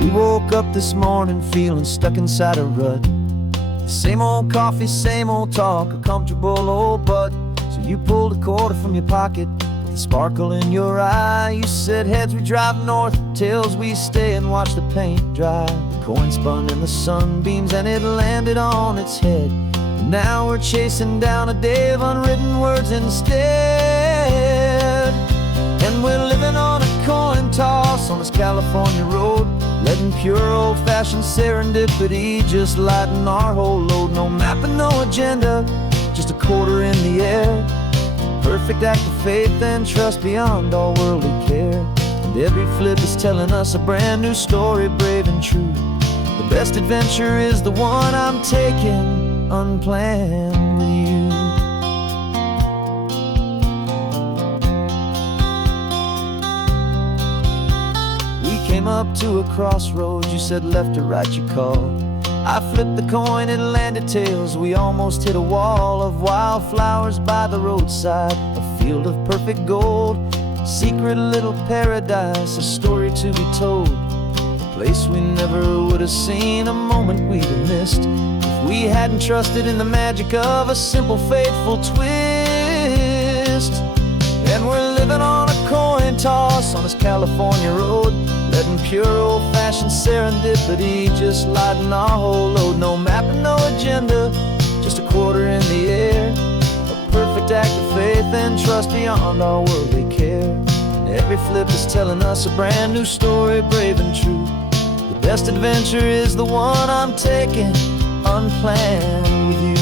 We woke up this morning feeling stuck inside a rut. Same old coffee, same old talk, a comfortable old butt. So you pulled a quarter from your pocket with a sparkle in your eye. You said, heads we drive north, tails we stay and watch the paint dry. The coin spun in the sunbeams and it landed on its head. And now we're chasing down a day of unwritten words instead. And we're living on a coin toss on this California road, letting pure old-fashioned serendipity just lighten our whole load. No map and no agenda, just a quarter in the air. Perfect act of faith and trust beyond all worldly care. And every flip is telling us a brand new story, brave and true. The best adventure is the one I'm taking unplanned with you. Came up to a crossroads, you said left or right you called. I flipped the coin, it landed tails. We almost hit a wall of wildflowers by the roadside, a field of perfect gold, secret little paradise, a story to be told, a place we never would have seen, a moment we'd have missed if we hadn't trusted in the magic of a simple faithful twist. And we're living on a coin toss on this California road, letting pure old-fashioned serendipity just lighten our whole load. No map and no agenda, just a quarter in the air. A perfect act of faith and trust beyond our worldly care. And every flip is telling us a brand new story, brave and true. The best adventure is the one I'm taking unplanned with you.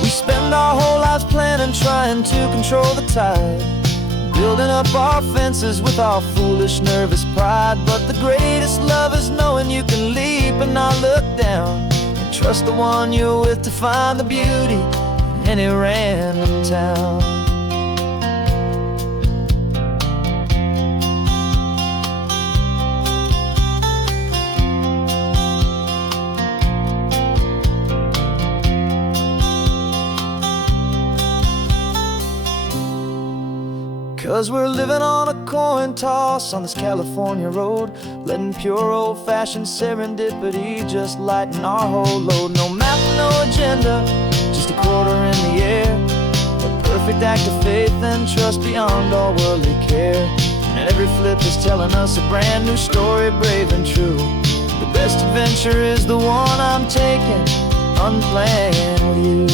We spend our whole lives planning, trying to control the tide, building up our fences with our foolish, nervous pride. But the greatest love is knowing you can leap and not look down, and trust the one you're with to find the beauty in any random town. Cause we're living on a coin toss on this California road, letting pure old-fashioned serendipity just lighten our whole load. No map, no agenda, just a quarter in the air. A perfect act of faith and trust beyond all worldly care. And every flip is telling us a brand new story, brave and true. The best adventure is the one I'm taking unplanned with you.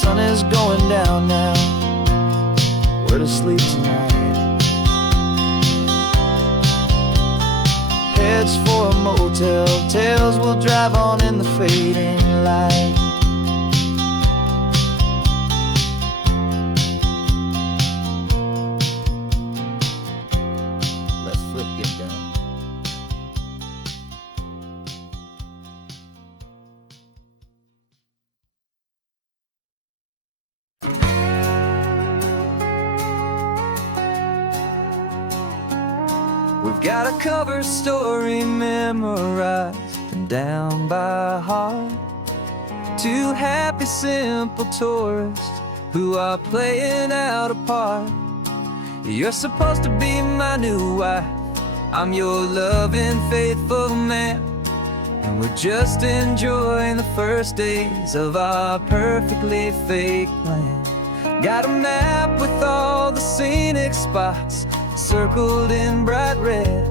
Sun is going down now, we're to sleep tonight. Heads for a motel, tails will drive on in the fading light. Let's flip get down. We've got a cover story memorized and down by heart. Two happy, simple tourists who are playing out a part. You're supposed to be my new wife, I'm your loving, faithful man, and we're just enjoying the first days of our perfectly fake plan. Got a map with all the scenic spots circled in bright red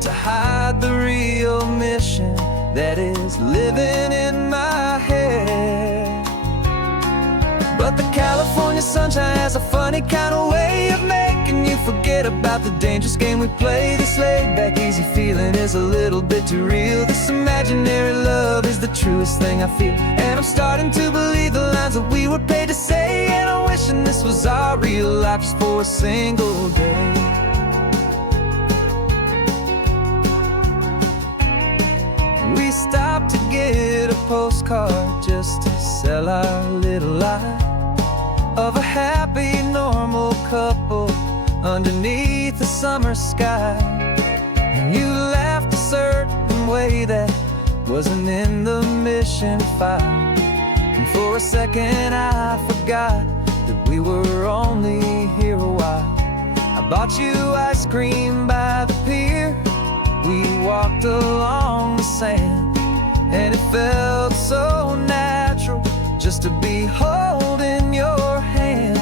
to hide the real mission that is living in my head. But the California sunshine has a funny kind of way of making you forget about the dangerous game we play. This laid-back, easy feeling is a little bit too real. This imaginary love is the truest thing I feel, and I'm starting to believe the lines that we were paid to say. And I'm wishing this was our real life just for a single day. We stopped to get a postcard just to sell our little lie of a happy, normal couple underneath the summer sky. And you laughed a certain way that wasn't in the mission file, and for a second I forgot that we were only here a while. I bought you ice cream by the pier. We walked along the sand, and it felt so natural just to be holding your hand.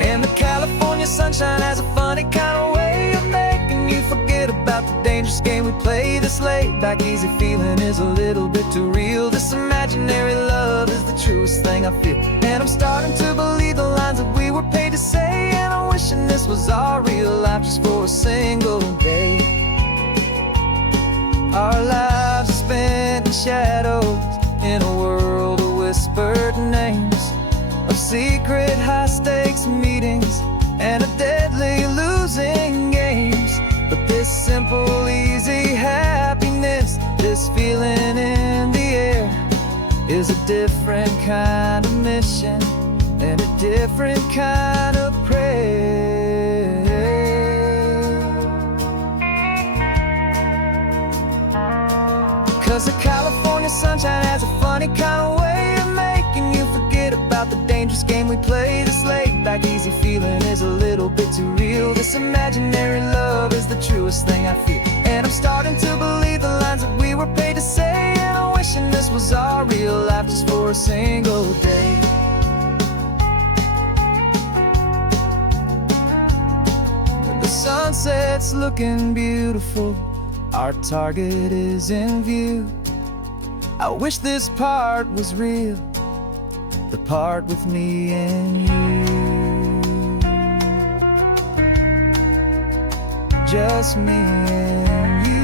And the California sunshine has a funny kind of way of making you forget about the dangerous game we play. This laid back easy feeling is a little bit too real. This imaginary love is the truest thing I feel, and I'm starting to believe the lines that we were paid to say. And I'm wishing this was our real life just for a single day. Our lives are spent in shadows, in a world of whispered names, of secret high-stakes meetings and of deadly losing games. But this simple, easy happiness, this feeling in the air, is a different kind of mission and a different kind of prayer. 'Cause the California sunshine has a funny kind of way of making you forget about the dangerous game we play. This laid back easy feeling is a little bit too real. This imaginary love is the truest thing I feel, and I'm starting to believe the lines that we were paid to say. And I'm wishing this was our real life just for a single day. The sunset's looking beautiful, our target is in view. I wish this part was real, the part with me and you. Just me and you.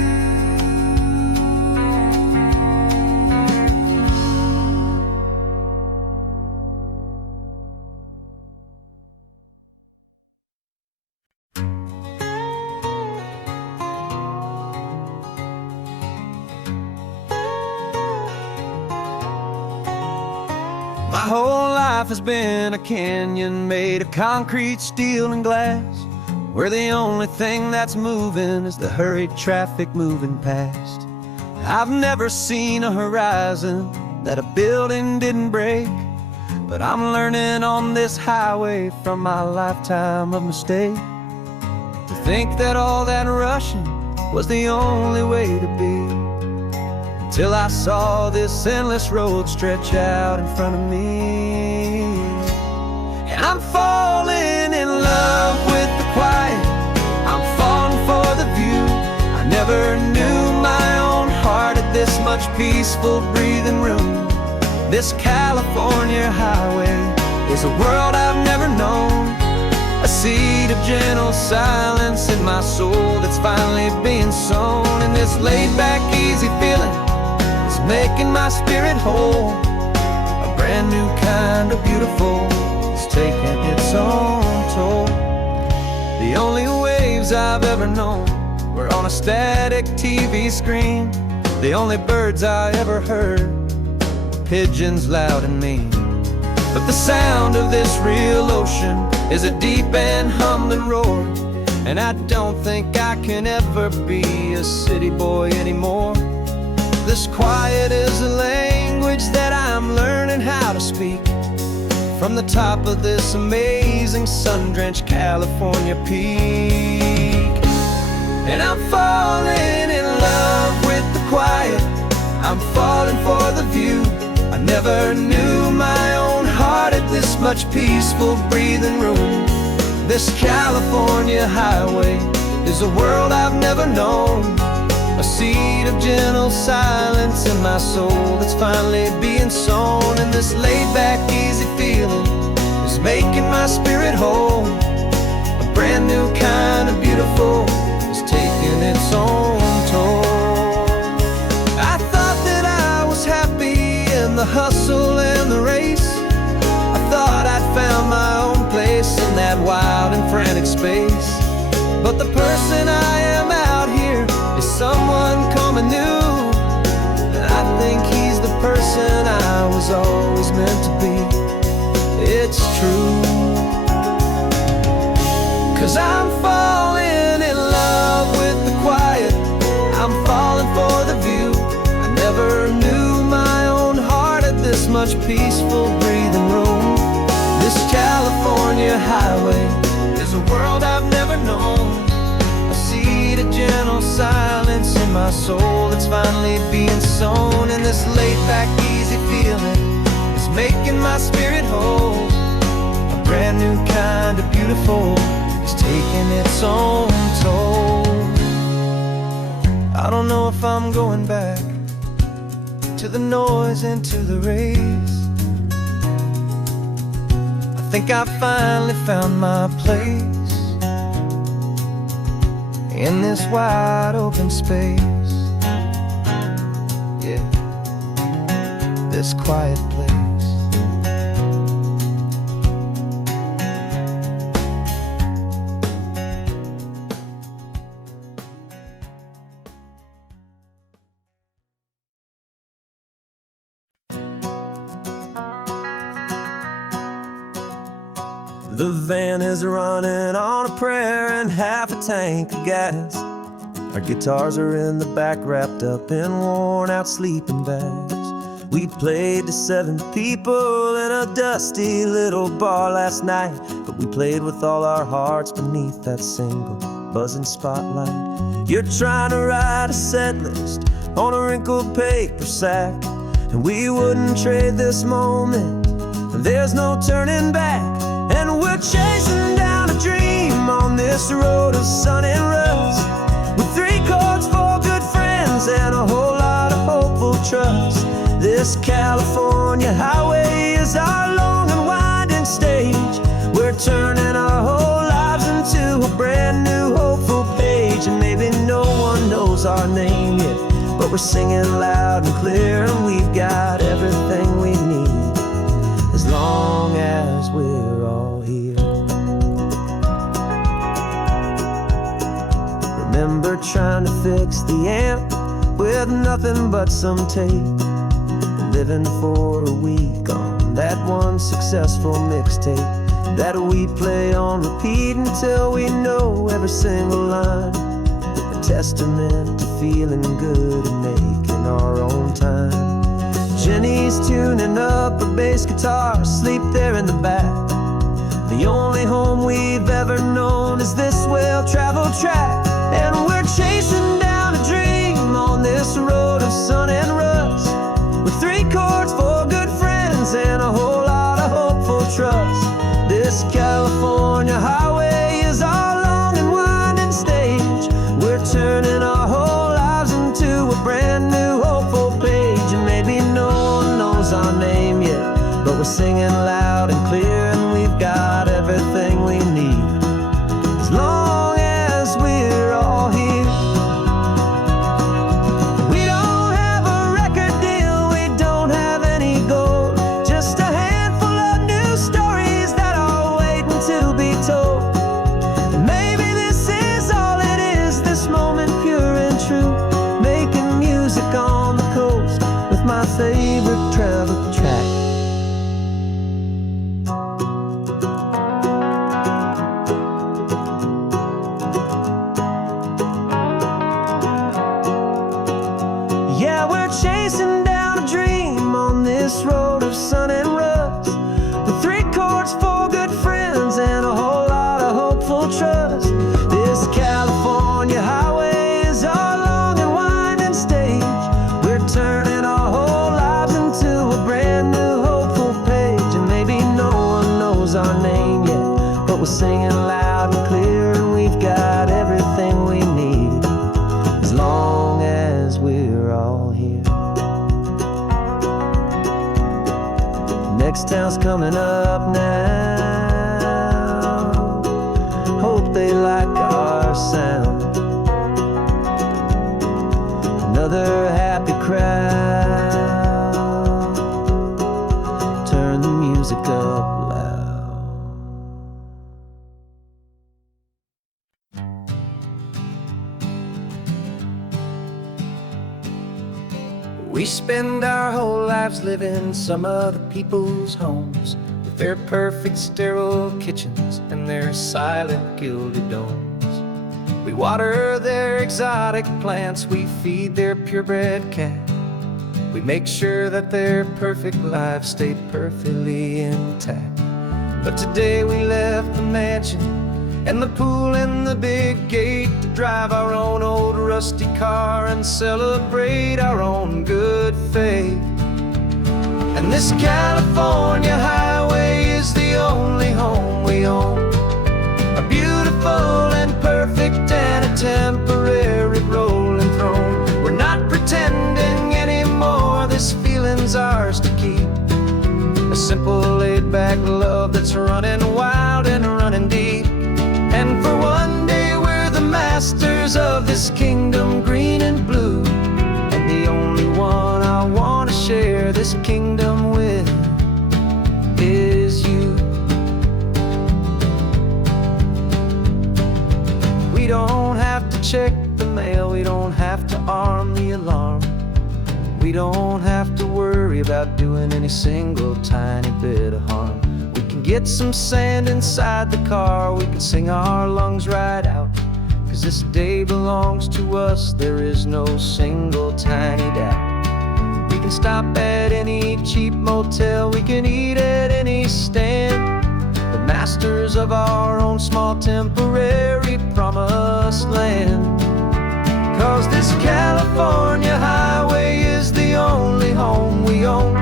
My whole life has been a canyon made of concrete, steel, and glass, where the only thing that's moving is the hurried traffic moving past. I've never seen a horizon that a building didn't break, but I'm learning on this highway from my lifetime of mistakes to think that all that rushing was the only way to be. Till I saw this endless road stretch out in front of me. And I'm falling in love with the quiet, I'm falling for the view. I never knew my own heart had this much peaceful breathing room. This California highway is a world I've never known, a seed of gentle silence in my soul that's finally being sown. And this laid-back, easy feeling making my spirit whole, a brand new kind of beautiful is taking its own toll. The only waves I've ever known were on a static TV screen. The only birds I ever heard were pigeons loud and mean. But the sound of this real ocean is a deep and humbling roar, and I don't think I can ever be a city boy anymore. This quiet is a language that I'm learning how to speak from the top of this amazing sun-drenched California peak. And I'm falling in love with the quiet, I'm falling for the view. I never knew my own heart had this much peaceful breathing room. This California highway is a world I've never known, a seed of gentle silence in my soul that's finally being sown. And this laid-back, easy feeling is making my spirit whole, a brand new kind of beautiful is taking its own toll. I thought that I was happy in the hustle and the race. I thought I'd found my own place in that wild and frantic space. But the person I am out here is someone coming new, and I think he's the person I was always meant to be. It's true, 'cause I'm falling in love with the quiet, I'm falling for the view. I never knew my own heart much peaceful breathing room. This California highway is a world I've never known. I see the gentle silence in my soul that's finally being sown. And this laid-back, easy feeling is making my spirit whole. A brand new kind of beautiful is taking its own toll. I don't know if I'm going back to the noise and to the race. I think I finally found my place in this wide open space. Yeah, this quiet place. The van is running on a prayer and half a tank of gas. Our guitars are in the back, wrapped up in worn-out sleeping bags. We played to 7 people in a dusty little bar last night, but we played with all our hearts beneath that single buzzing spotlight. You're trying to write a set list on a wrinkled paper sack, and we wouldn't trade this moment. There's no turning back. And we're chasing down a dream on this road of sun and rust, with 3 chords, 4 good friends, and a whole lot of hopeful trust. This California highway is our long and winding stage. We're turning our whole lives into a brand new hopeful page. And maybe no one knows our name yet, but we're singing loud and clear, and we've got everything we need, as long as we're all here. Remember trying to fix the amp with nothing but some tape, living for a week on that one successful mixtape that we play on repeat until we know every single line. A testament to feeling good and making our own time. Jenny's tuning up her bass guitar, asleep there in the back. The only home we've ever known is this well-traveled track. And we're chasing down a dream on this road of sun and rust, with 3 chords, 4 good friends, and a whole lot of hopeful trust. This California highway is our long and winding stage. We're turning our whole lives into a brand new hopeful page. And maybe no one knows our name yet, but we're singing loud and clear, and we've got everything we need, as long as we're all here. We don't have a record deal, we don't have any gold, just a handful of new stories that are waiting to be told. And maybe this is all it is, this moment pure and true, making music on the coast with my favorite travel track. Yeah, we're chasing down a dream on this road of sun and rust, with 3 chords, 4 good friends, and a whole lot of hopeful trust. This California highway is our long and winding stage. We're turning our whole lives into a brand new hopeful page. And maybe no one knows our name yet, but we're singing loud and clear, and we've got everything we need, as long as we're all here. Next town's coming up now, hope they like our sound. Another happy crowd, turn the music up loud. We spend our whole lives living some other people's homes, with their perfect sterile kitchens and their silent gilded domes. We water their exotic plants, we feed their purebred cat, We make sure that their perfect lives stayed perfectly intact. But today we left the mansion and the pool and the big gate to drive our own old rusty car and celebrate our own good faith. And this California highway is the only home we own, a beautiful and perfect and a temporary rolling throne. We're not pretending anymore, this feeling's ours to keep, a simple laid-back love that's running wild and running deep. And for one day we're the masters of this kingdom green and blue, and the only one I want to share this kingdom with is you. We don't have to check the mail, we don't have to arm the alarm, we don't have to worry about doing any single tiny bit of harm. We can get some sand inside the car, we can sing our lungs right out, 'cause this day belongs to us, there is no single tiny doubt. We can stop at any cheap motel, we can eat at any stand, the masters of our own small temporary promised land. 'Cause this California highway is the only home we own,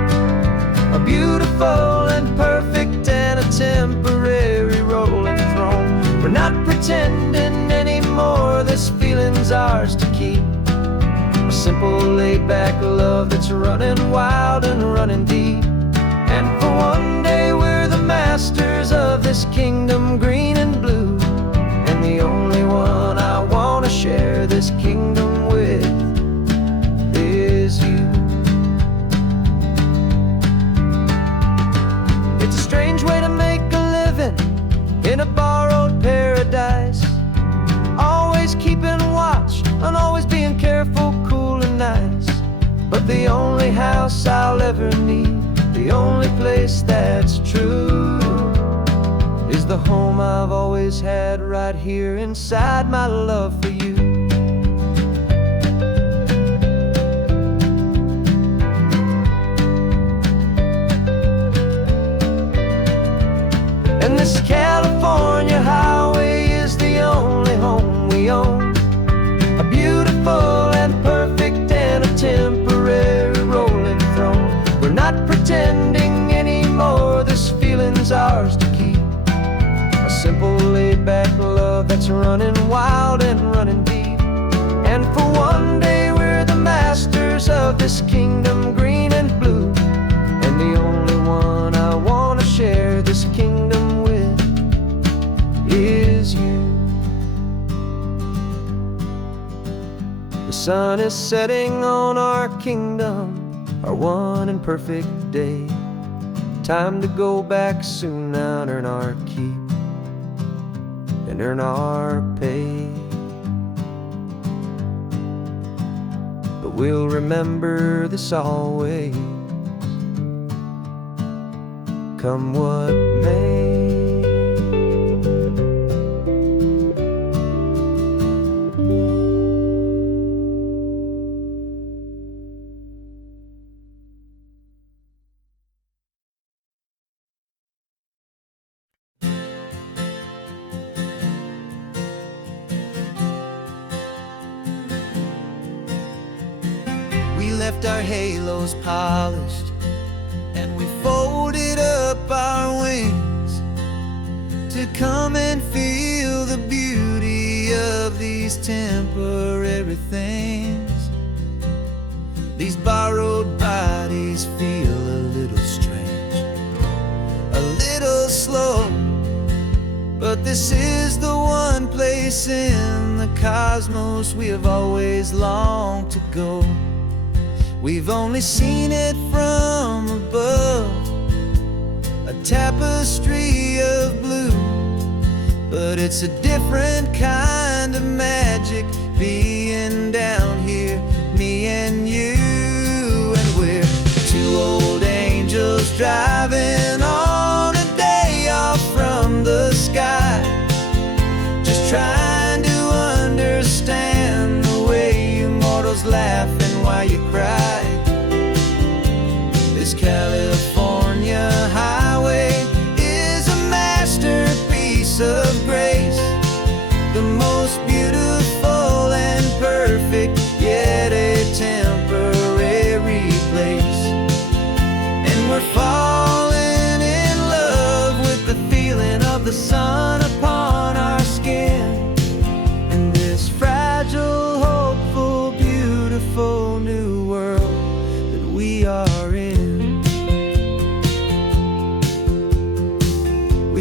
a beautiful and perfect and a temporary rolling throne. We're not pretending anymore, this feeling's ours to keep, a simple laid-back love that's running wild and running deep. And for one day we're the masters of this kingdom green and blue, and the only one I want to share this kingdom with is you. It's a strange way to make a living in a borrowed paradise, always keeping watch and always being careful, cool and nice. But the only house I'll ever need, the only place that's true, is the home I've always had right here inside my love for you. And this California highway is the only home we own, a beautiful and perfect and a temporary rolling throne. We're not pretending anymore, this feeling's ours to keep, a simple laid-back love that's running wild and running deep. And for one day we're the masters of this kingdom green and blue, and the only one I want to share this kingdom with is you. The sun is setting on our kingdom, our one and perfect day. Time to go back soon now and earn our keep and earn our pay. But we'll remember this always, come what may. We left our halos polished and we folded up our wings to come and feel the beauty of these temporary things. These borrowed bodies feel a little strange, a little slow, but this is the one place in the cosmos we have always longed to go. We've only seen it from above, a tapestry of blue, but it's a different kind of magic being down here, me and you. And we're two old angels driving on a day off from the sky, just trying to understand the way you mortals laugh and why you cry.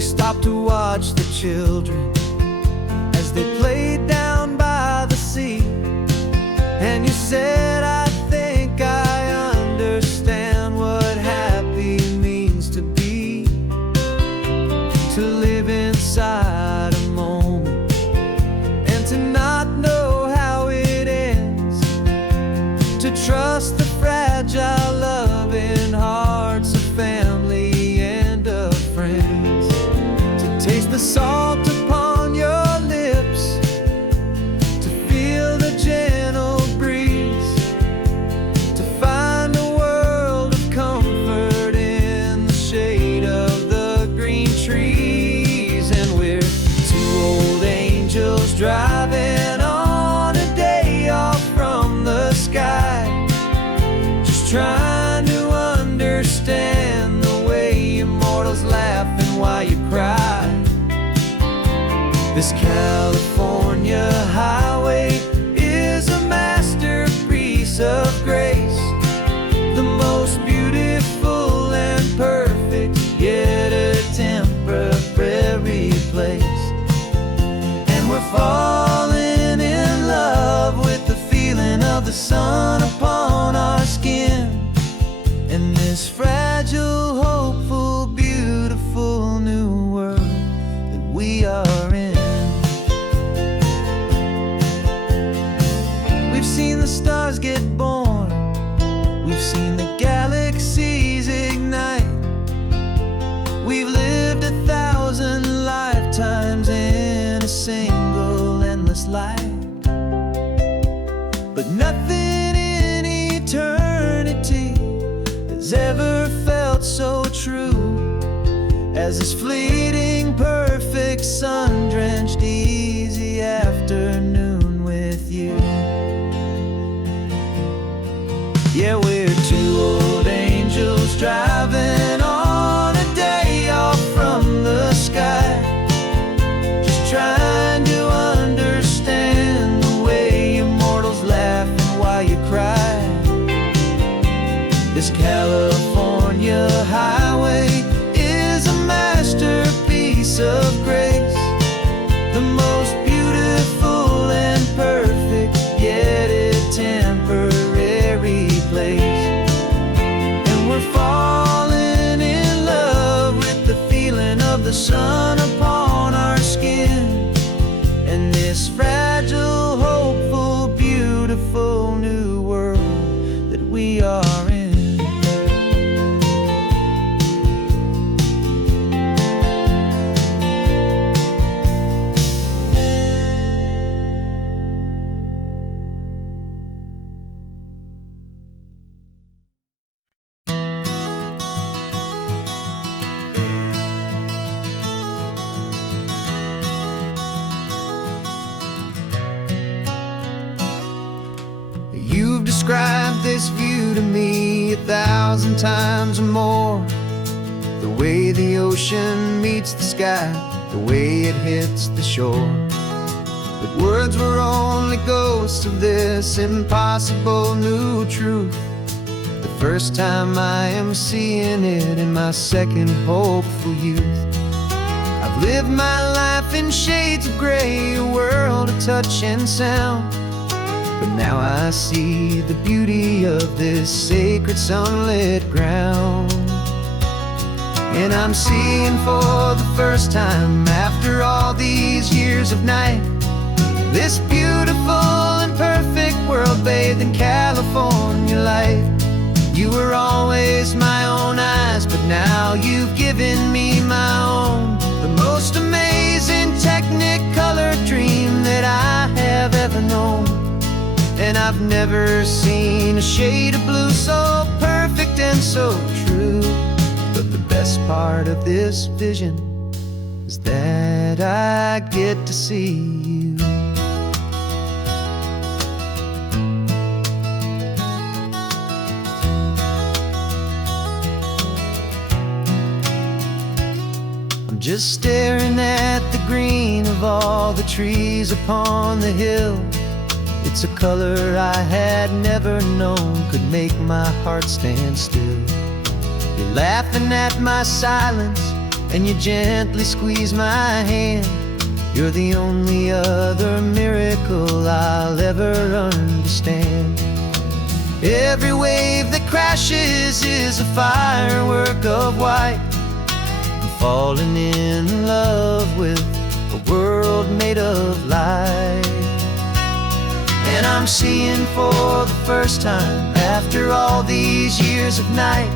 stopped to watch the children as they played down by the sea. And you said, I think I understand what happy means to be, to live inside a moment and to not know how it ends, to trust the fragile loving hearts of family and of friends, to taste the salt upon your lips, to feel the gentle breeze, to find a world of comfort in the shade of the green trees. And we're two old angels driving on a day off from the sky, just trying to understand the way immortals laugh and why you cry. This California highway is a masterpiece of grace, the most beautiful and perfect, yet a temporary place. And we're falling in love with the feeling of the sun upon our skin, in this fragile, hopeful, beautiful new world that we are in. We've seen the stars get born, we've seen the galaxies ignite, we've lived 1,000 lifetimes in a single endless life. But nothing in eternity has ever felt so true as this fleeting, perfect, sun-drenched, easy afternoon with you. Yeah, we're two old angels driving on a day off from the sky, just trying to understand the way immortals laugh and why you cry. This California highway is a masterpiece of grace, the most beautiful and perfect, yet a temporary place. And we're falling in love with the feeling of the sun upon our skin, and this fragile, hopeful, beautiful new world that we are in. You've described this view to me 1,000 times or more, the way the ocean meets the sky, the way it hits the shore. But words were only ghosts of this impossible new truth. The first time I am seeing it in my second hopeful youth. I've lived my life in shades of gray, a world of touch and sound, but now I see the beauty of this sacred sunlit ground. And I'm seeing for the first time after all these years of night, this beautiful and perfect world bathed in California light. You were always my own eyes, but now you've given me my own, the most amazing technicolor dream that I have ever known. And I've never seen a shade of blue so perfect and so true. But the best part of this vision is that I get to see you. I'm just staring at the green of all the trees upon the hill. It's a color I had never known could make my heart stand still. You're laughing at my silence, and you gently squeeze my hand. You're the only other miracle I'll ever understand. Every wave that crashes is a firework of white. I'm falling in love with a world made of light. And I'm seeing for the first time, after all these years of night,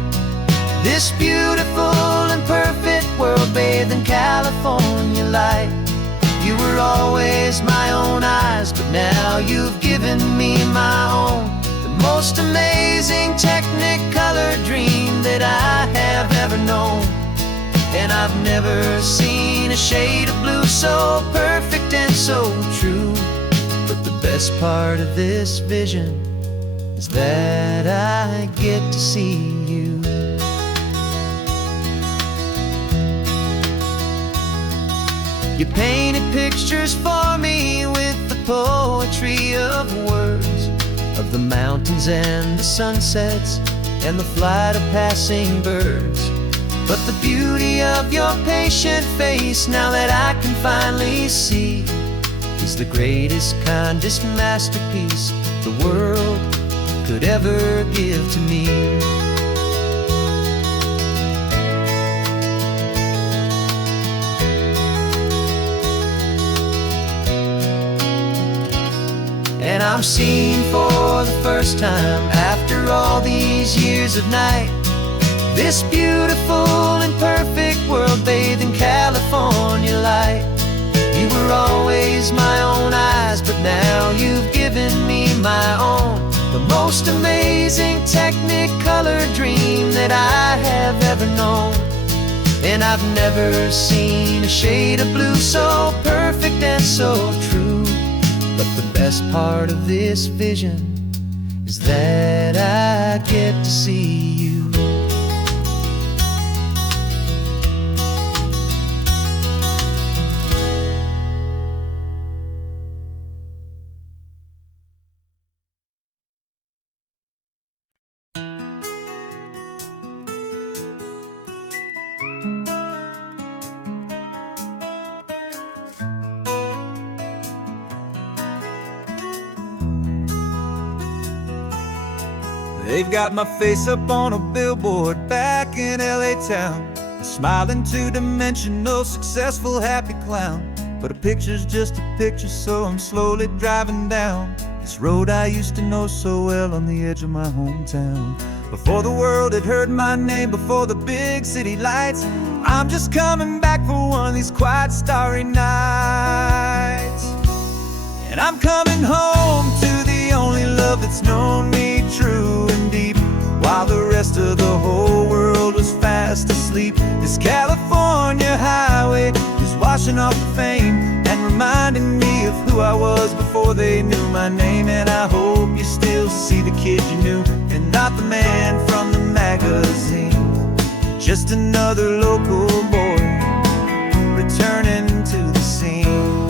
this beautiful and perfect world bathed in California light. You were always my own eyes, but now you've given me my own. The most amazing technicolor dream that I have ever known. And I've never seen a shade of blue so perfect and so true. But the best part of this vision is that I get to see you. You painted pictures for me with the poetry of words, of the mountains and the sunsets and the flight of passing birds. But the beauty of your patient face, now that I can finally see, is the greatest, kindest masterpiece the world could ever give to me. And I'm seeing for the first time, after all these years of night, this beautiful and perfect world bathed in California light. You were always my own eyes, but now you've given me my own. The most amazing technicolor dream that I have ever known. And I've never seen a shade of blue so perfect and so true. But the best part of this vision is that I get to see you. They've got my face up on a billboard back in LA town, a smiling two-dimensional, successful, happy clown. But a picture's just a picture, so I'm slowly driving down this road I used to know so well on the edge of my hometown. Before the world had heard my name, before the big city lights, I'm just coming back for one of these quiet, starry nights. And I'm coming home to the only love that's known me true and deep, while the rest of the whole world was fast asleep. This California highway is washing off the fame and reminding me of who I was before they knew my name. And I hope you still see the kid you knew, and not the man from the magazine. Just another local boy returning to the scene.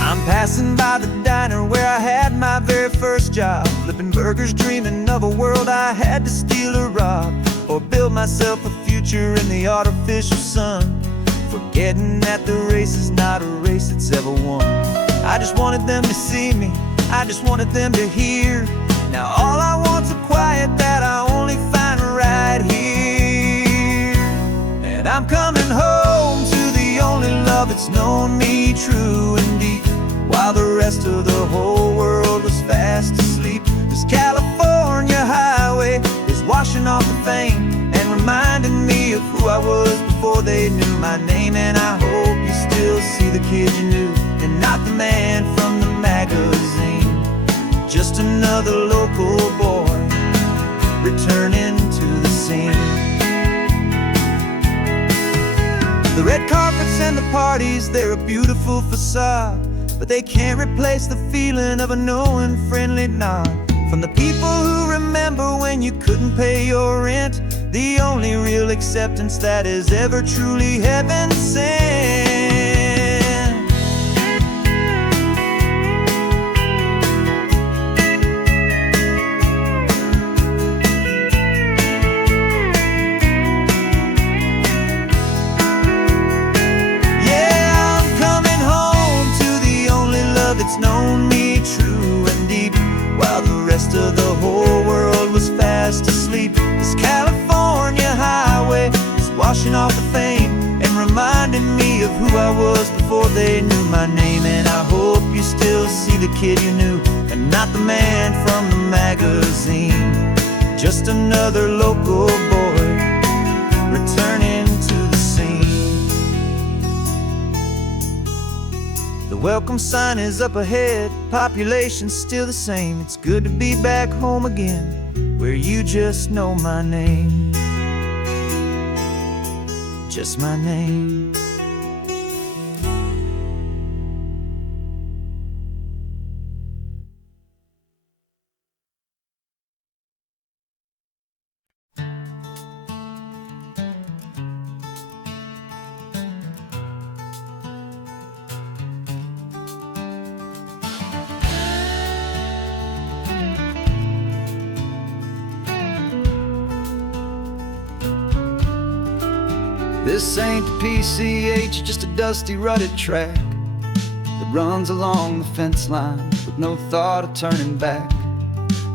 I'm passing by the diner where I had my very first job, flipping burgers, dreaming of a world I had to steal or rob, or build myself a future in the artificial sun, forgetting that the race is not a race that's ever won. I just wanted them to see me, I just wanted them to hear. Now all I want's a quiet that I only find right here. And I'm coming home to the only love that's known me true and deep, while the rest of the whole world was fast asleep. This California highway is washing off the fame and reminding me of who I was before they knew my name. And I hope you still see the kid you knew, and not the man from the magazine. Just another local boy returning to the scene. The red carpets and the parties, they're a beautiful facade, but they can't replace the feeling of a knowing, friendly nod from the people who remember when you couldn't pay your rent. The only real acceptance that is ever truly heaven sent. I was before they knew my name. And I hope you still see the kid you knew, and not the man from the magazine. Just another local boy returning to the scene. The welcome sign is up ahead, population's still the same. It's good to be back home again, where you just know my name. Just my name. This ain't the PCH, just a dusty, rutted track that runs along the fence line with no thought of turning back.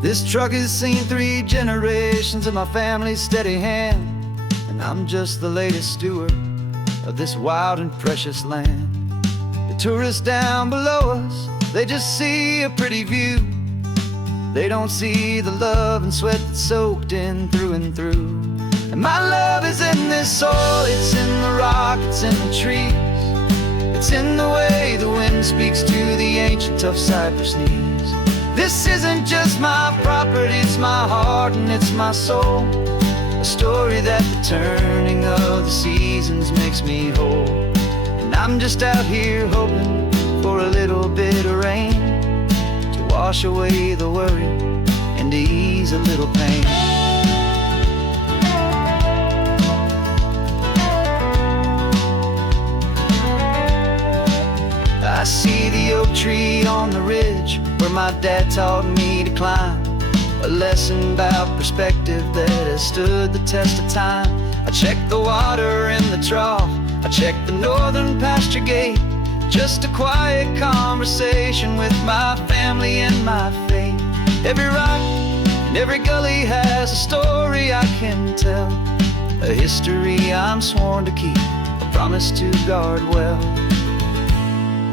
This truck has seen 3 generations of my family's steady hand, and I'm just the latest steward of this wild and precious land. The tourists down below us, they just see a pretty view. They don't see the love and sweat that's soaked in through and through. And my love is in this soil, it's in the rock, it's in the trees. It's in the way the wind speaks to the ancient tough cypress knees. This isn't just my property, it's my heart and it's my soul. A story that the turning of the seasons makes me whole. And I'm just out here hoping for a little bit of rain to wash away the worry and to ease a little pain. I see the oak tree on the ridge where my dad taught me to climb. A lesson about perspective that has stood the test of time. I check the water in the trough, I check the northern pasture gate. Just a quiet conversation with my family and my faith. Every rock and every gully has a story I can tell, a history I'm sworn to keep, a promise to guard well.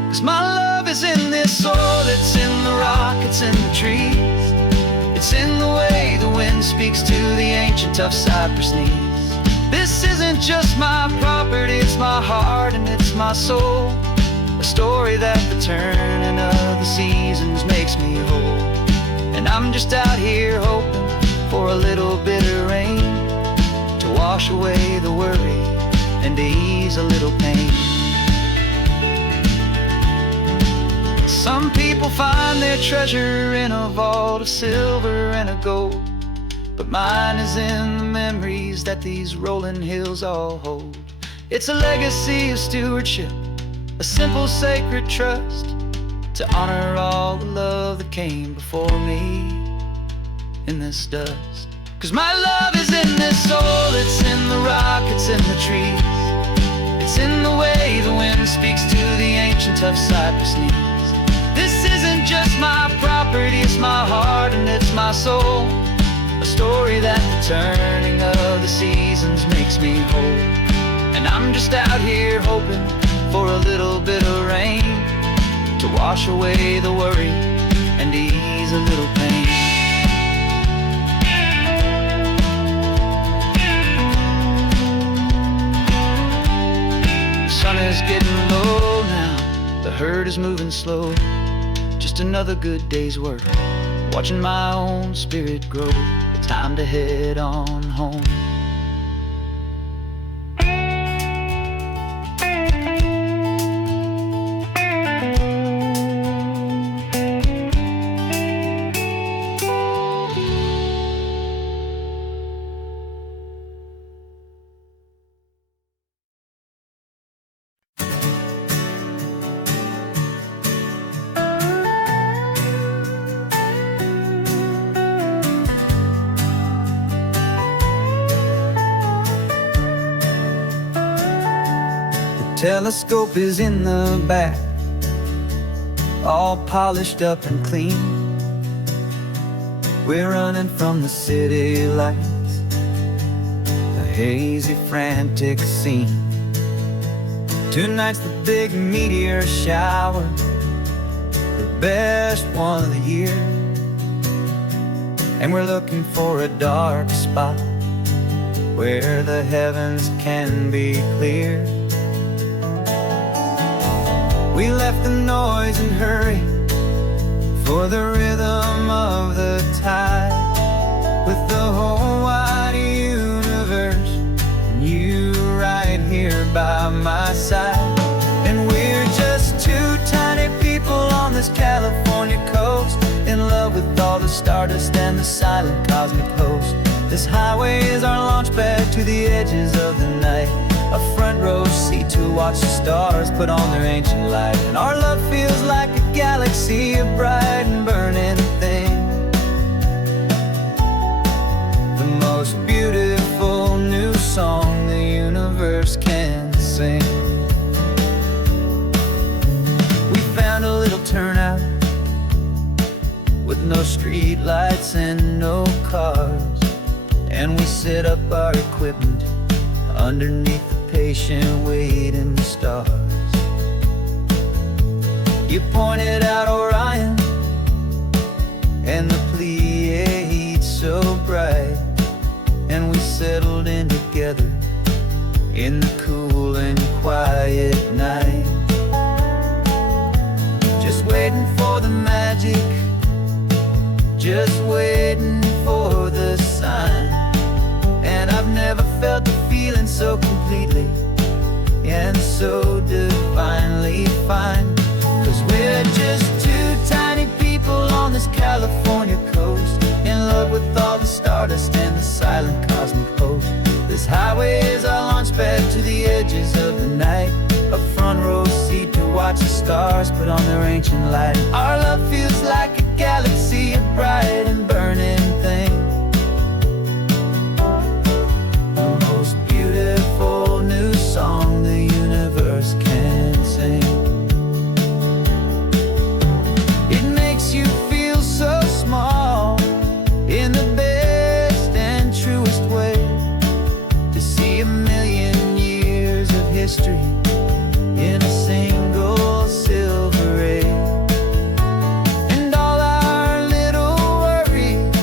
'Cause my love is in this soil, it's in the rock, it's in the trees. It's in the way the wind speaks to the ancient tough cypress knees. This isn't just my property, it's my heart and it's my soul. A story that the turning of the seasons makes me whole. And I'm just out here hoping for a little bit of rain to wash away the worry and to ease a little pain. Some people find their treasure in a vault of silver and a gold, but mine is in the memories that these rolling hills all hold. It's a legacy of stewardship, a simple sacred trust, to honor all the love that came before me in this dust. 'Cause my love is in this soil, it's in the rock, it's in the trees. It's in the way the wind speaks to the ancient tough cypress knees. This isn't just my property, it's my heart and it's my soul. A story that the turning of the seasons makes me whole. And I'm just out here hoping for a little bit of rain to wash away the worry and ease a little pain. The sun is getting low now, the herd is moving slow. Just another good day's work, watching my own spirit grow. It's time to head on home. Telescope is in the back, all polished up and clean. We're running from the city lights, a hazy, frantic scene. Tonight's the big meteor shower, the best one of the year. And we're looking for a dark spot where the heavens can be clear. We left the noise and hurry for the rhythm of the tide, with the whole wide universe and you right here by my side. And we're just two tiny people on this California coast, in love with all the stardust and the silent cosmic host. This highway is our launch pad to the edges of the night, a front row seat to watch the stars put on their ancient light. And our love feels like a galaxy, a bright and burning thing, the most beautiful new song the universe can sing. We found a little turnout with no street lights and no cars, and we set up our equipment underneath the patient waiting stars. You pointed out Orion and the Pleiades so bright, and we settled in together in the cool and quiet night, just waiting for the magic, just waiting for the sign. And I've never felt the feeling so completely and so divinely fine, 'cause we're just two tiny people on this California coast, in love with all the stardust and the silent cosmic host. This highway is our launch pad to the edges of the night, a front row seat to watch the stars put on their ancient light. Our love feels like a galaxy, a bright and burning thing, the most beautiful new song the universe can sing. It makes you feel so small in the best and truest way, to see a million years of history in a single silver ray. And all our little worries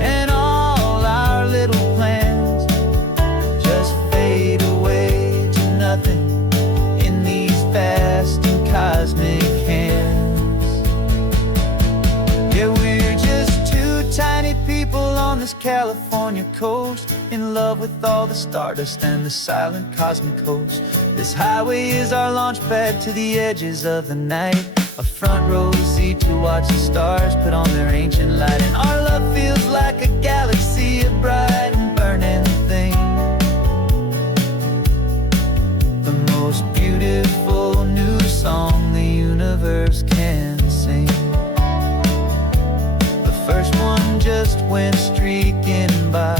and all our little plans just fade away to nothing in these vast and cosmic hands. Yeah, we're just two tiny people on this California coast, in love with all the stardust and the silent cosmic host. This highway is our launch pad to the edges of the night, a front row seat to watch the stars put on their ancient light. And our love feels like a galaxy, a bright and burning thing, the most beautiful new song the universe can sing. The first one just went streaking by,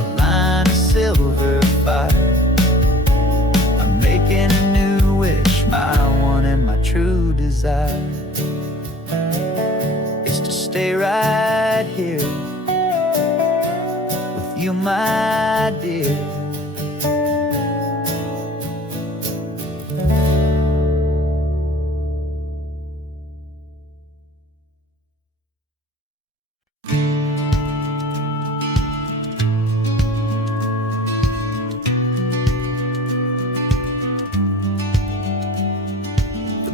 a line of silver fire. I'm making a new wish, my one and my true desire is to stay right here with you, my dear.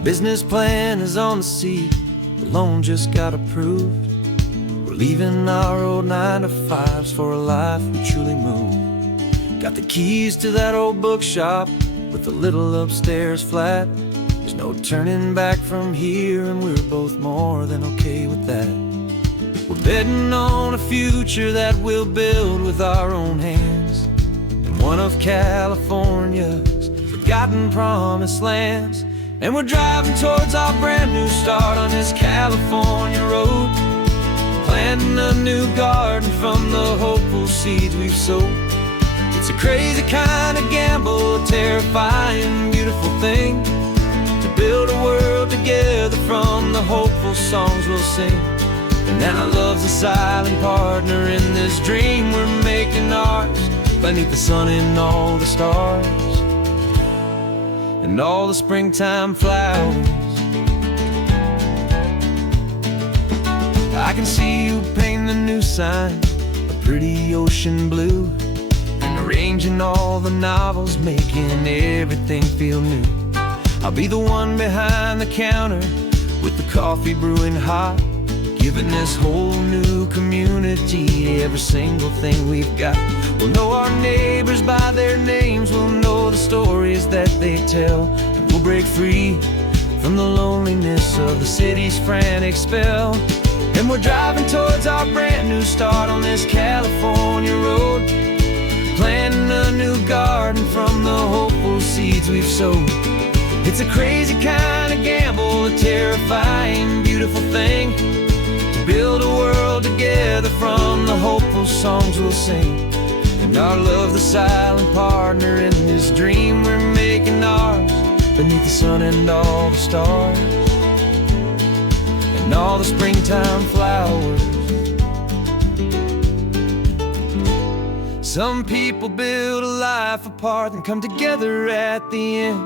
Business plan is on the seat, the loan just got approved. We're leaving our old 9-to-5s for a life we truly move. Got the keys to that old bookshop with the little upstairs flat. There's no turning back from here, and we're both more than okay with that. We're betting on a future that we'll build with our own hands, in one of California's forgotten promised lands. And we're driving towards our brand new start on this California road, planting a new garden from the hopeful seeds we've sowed. It's a crazy kind of gamble, a terrifying, beautiful thing, to build a world together from the hopeful songs we'll sing. And now love's a silent partner in this dream we're making ours, beneath the sun and all the stars. and all the springtime flowers. I can see you painting a new sign, a pretty ocean blue, and arranging all the novels, making everything feel new. I'll be the one behind the counter with the coffee brewing hot, giving this whole new community every single thing we've got. We'll know our neighbors by their names, we'll know the stories that they tell, and we'll break free from the loneliness of the city's frantic spell. And we're driving towards our brand new start on this California road, planting a new garden from the hopeful seeds we've sowed. It's a crazy kind of gamble, a terrifying, beautiful thing, to build a world together from the hopeful songs we'll sing. And our love, the silent partner in this dream we're making ours, beneath the sun and all the stars, and all the springtime flowers. Some people build a life apart and come together at the end,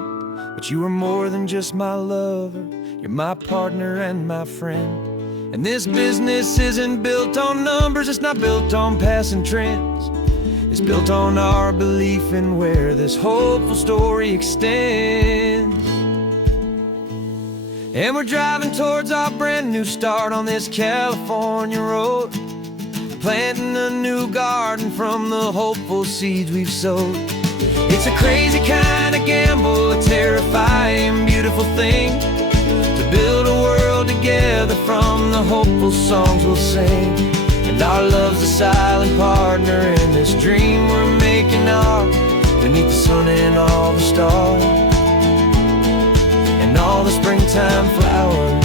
but you are more than just my lover, you're my partner and my friend. And this business isn't built on numbers, it's not built on passing trends. It's built on our belief in where this hopeful story extends. And we're driving towards our brand new start on this California road, planting a new garden from the hopeful seeds we've sowed. It's a crazy kind of gamble, a terrifying, beautiful thing, to build a world together from the hopeful songs we'll sing. And our love's a silent partner in this dream we're making ours, beneath the sun and all the stars, and all the springtime flowers.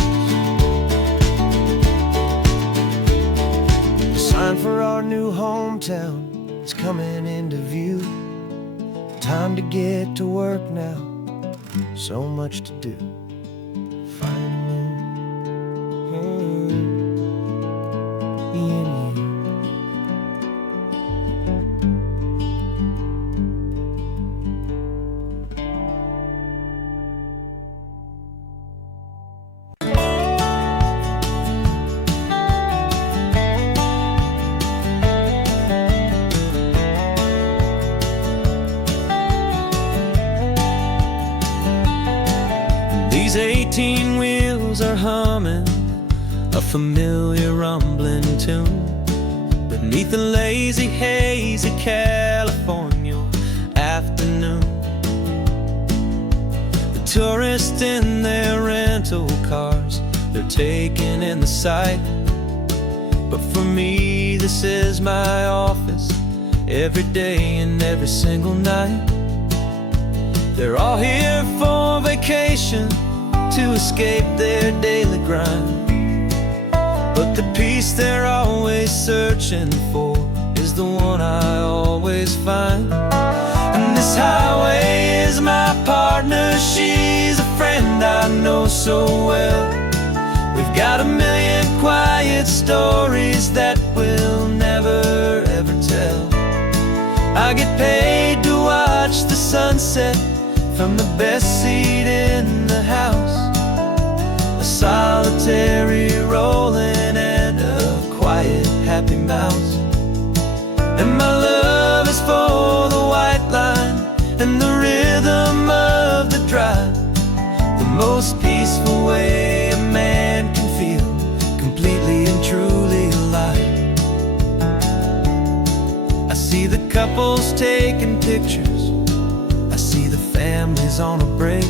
The sign for our new hometown is coming into view. Time to get to work now, so much to do. Finding in you. These 18 wheels are humming a familiar rumbling tune beneath the lazy haze of California afternoon. The tourists in their rental cars, they're taking in the sight, but for me this is my office, every day and every single night. They're all here for vacation, to escape their daily grind, but the peace they're always searching for is the one I always find. And this highway is my partner, she's a friend I know so well. We've got a million quiet stories that we'll never ever tell. I get paid to watch the sunset from the best seat in the house, a solitary rolling and a quiet happy mouse. And my love is for the white line and the rhythm of the drive, the most peaceful way a man can feel completely and truly alive. I see the couples taking pictures, I see the families on a break,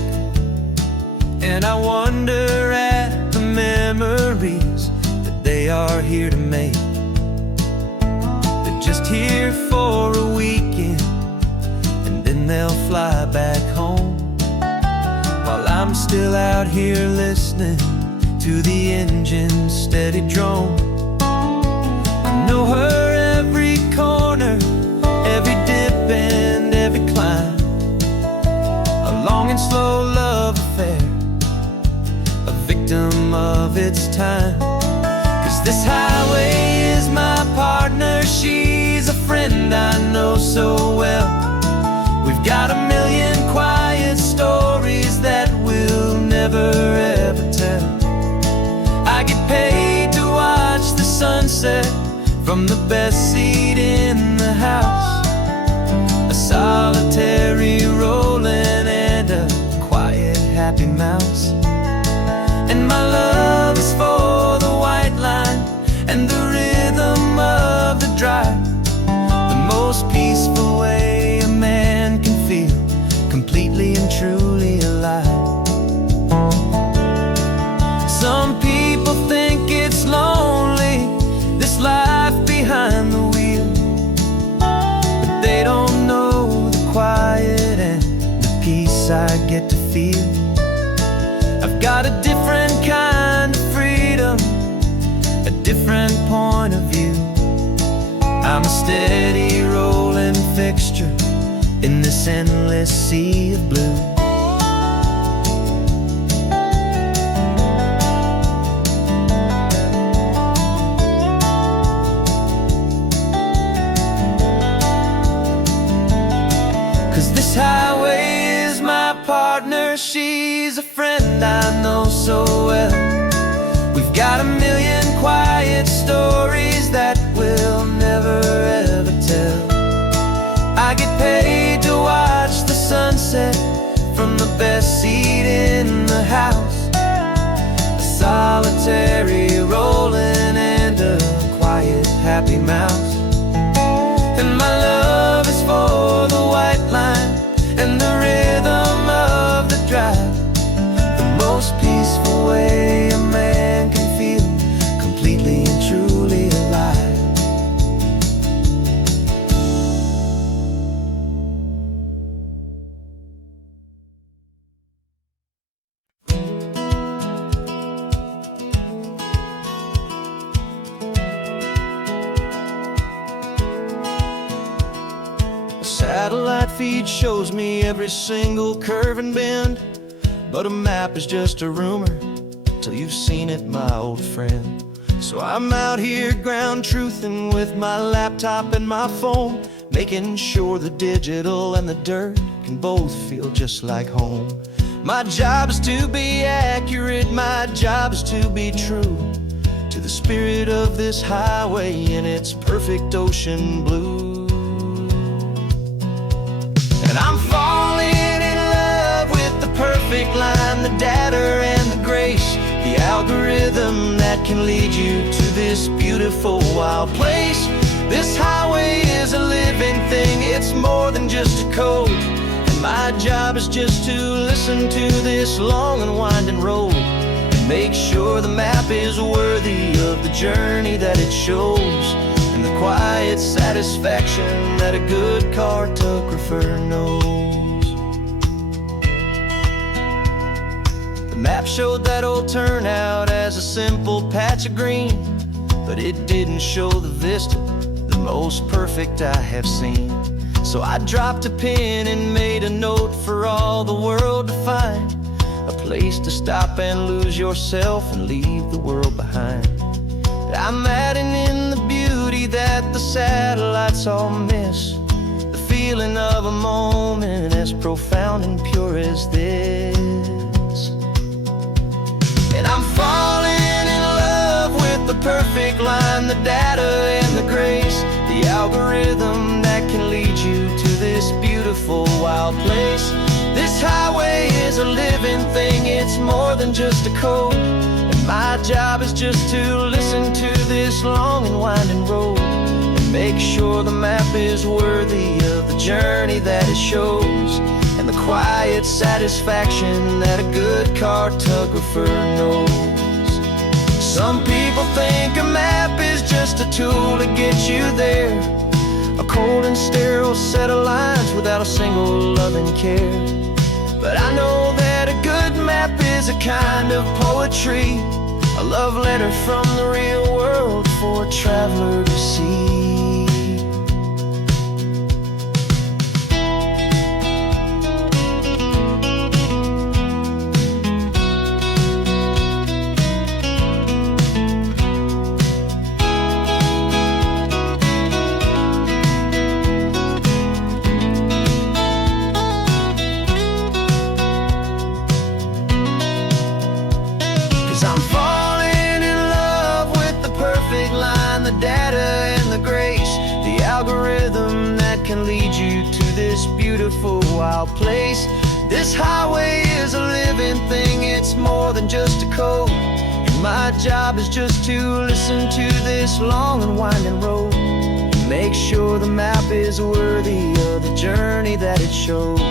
and I wonder at the memories that they are here to make. They're just here for a weekend, and then they'll fly back home, while I'm still out here listening to the engine's steady drone. I know her every corner, every dip and every climb, a long and slow love affair, a victim of its time. 'Cause this highway is my partner, she's a friend I know so well. We've got a million quiet stories never ever tell. I get paid to watch the sunset from the best seat in the house. A solitary rolling and a quiet happy mouse. And my love is for the white line and the rhythm of the drive. The most peaceful way a man can feel completely and truly alive. Some people think it's lonely, this life behind the wheel, but they don't know the quiet and the peace I get to feel. I've got a different kind of freedom, a different point of view. I'm a steady rolling fixture in this endless sea of blue. 'Cause this highway is my partner, she's a friend I know so well. We've got a million quiet stories that we'll never ever tell. I get paid to watch the sunset from the best seat in the house. A solitary rolling and a quiet happy mouse. And my love is for the white line and the rhythm of the drive. The most peaceful way a man can feel completely and truly alive. Satellite feed shows me every single curve and bend, but a map is just a rumor till you've seen it, my old friend. So I'm out here ground truthing with my laptop and my phone, making sure the digital and the dirt can both feel just like home. My job is to be accurate, my job is to be true to the spirit of this highway in its perfect ocean blue. I'm falling in love with the perfect line, the data and the grace, the algorithm that can lead you to this beautiful wild place. This highway is a living thing, it's more than just a code. And my job is just to listen to this long and winding road and make sure the map is worthy of the journey that it shows, and the quiet satisfaction that a good cartographer knows. The map showed that old turnout as a simple patch of green, but it didn't show the vista, the most perfect I have seen. So I dropped a pin and made a note for all the world to find, a place to stop and lose yourself and leave the world behind. I'm adding in the beauty that the satellites all miss, the feeling of a moment as profound and pure as this. And I'm falling in love with the perfect line, the data and the grace, the algorithm that can lead you to this beautiful wild place. This highway is a living thing, it's more than just a code. My job is just to listen to this long and winding road and make sure the map is worthy of the journey that it shows, and the quiet satisfaction that a good cartographer knows. Some people think a map is just a tool to get you there, a cold and sterile set of lines without a single loving care. But I know that a good map is a kind of poetry, a love letter from the real world for a traveler to see. algorithm that can lead you to this beautiful wild place. This highway is a living thing, it's more than just a code. And my job is just to listen to this long and winding road, and make sure the map is worthy of the journey that it shows,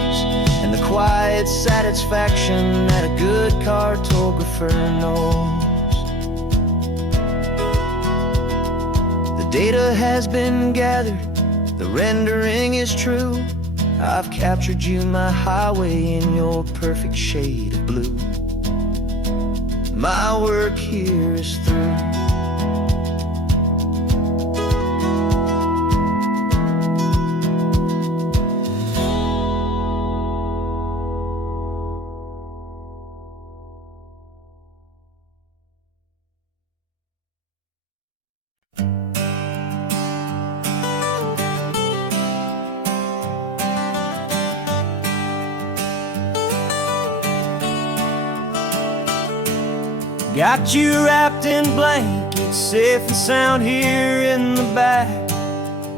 and the quiet satisfaction that a good cartographer knows. The data has been gathered, the rendering is true. I've captured you, my highway, in your perfect shade of blue. My work here is through. Got you wrapped in blankets, safe and sound here in the back.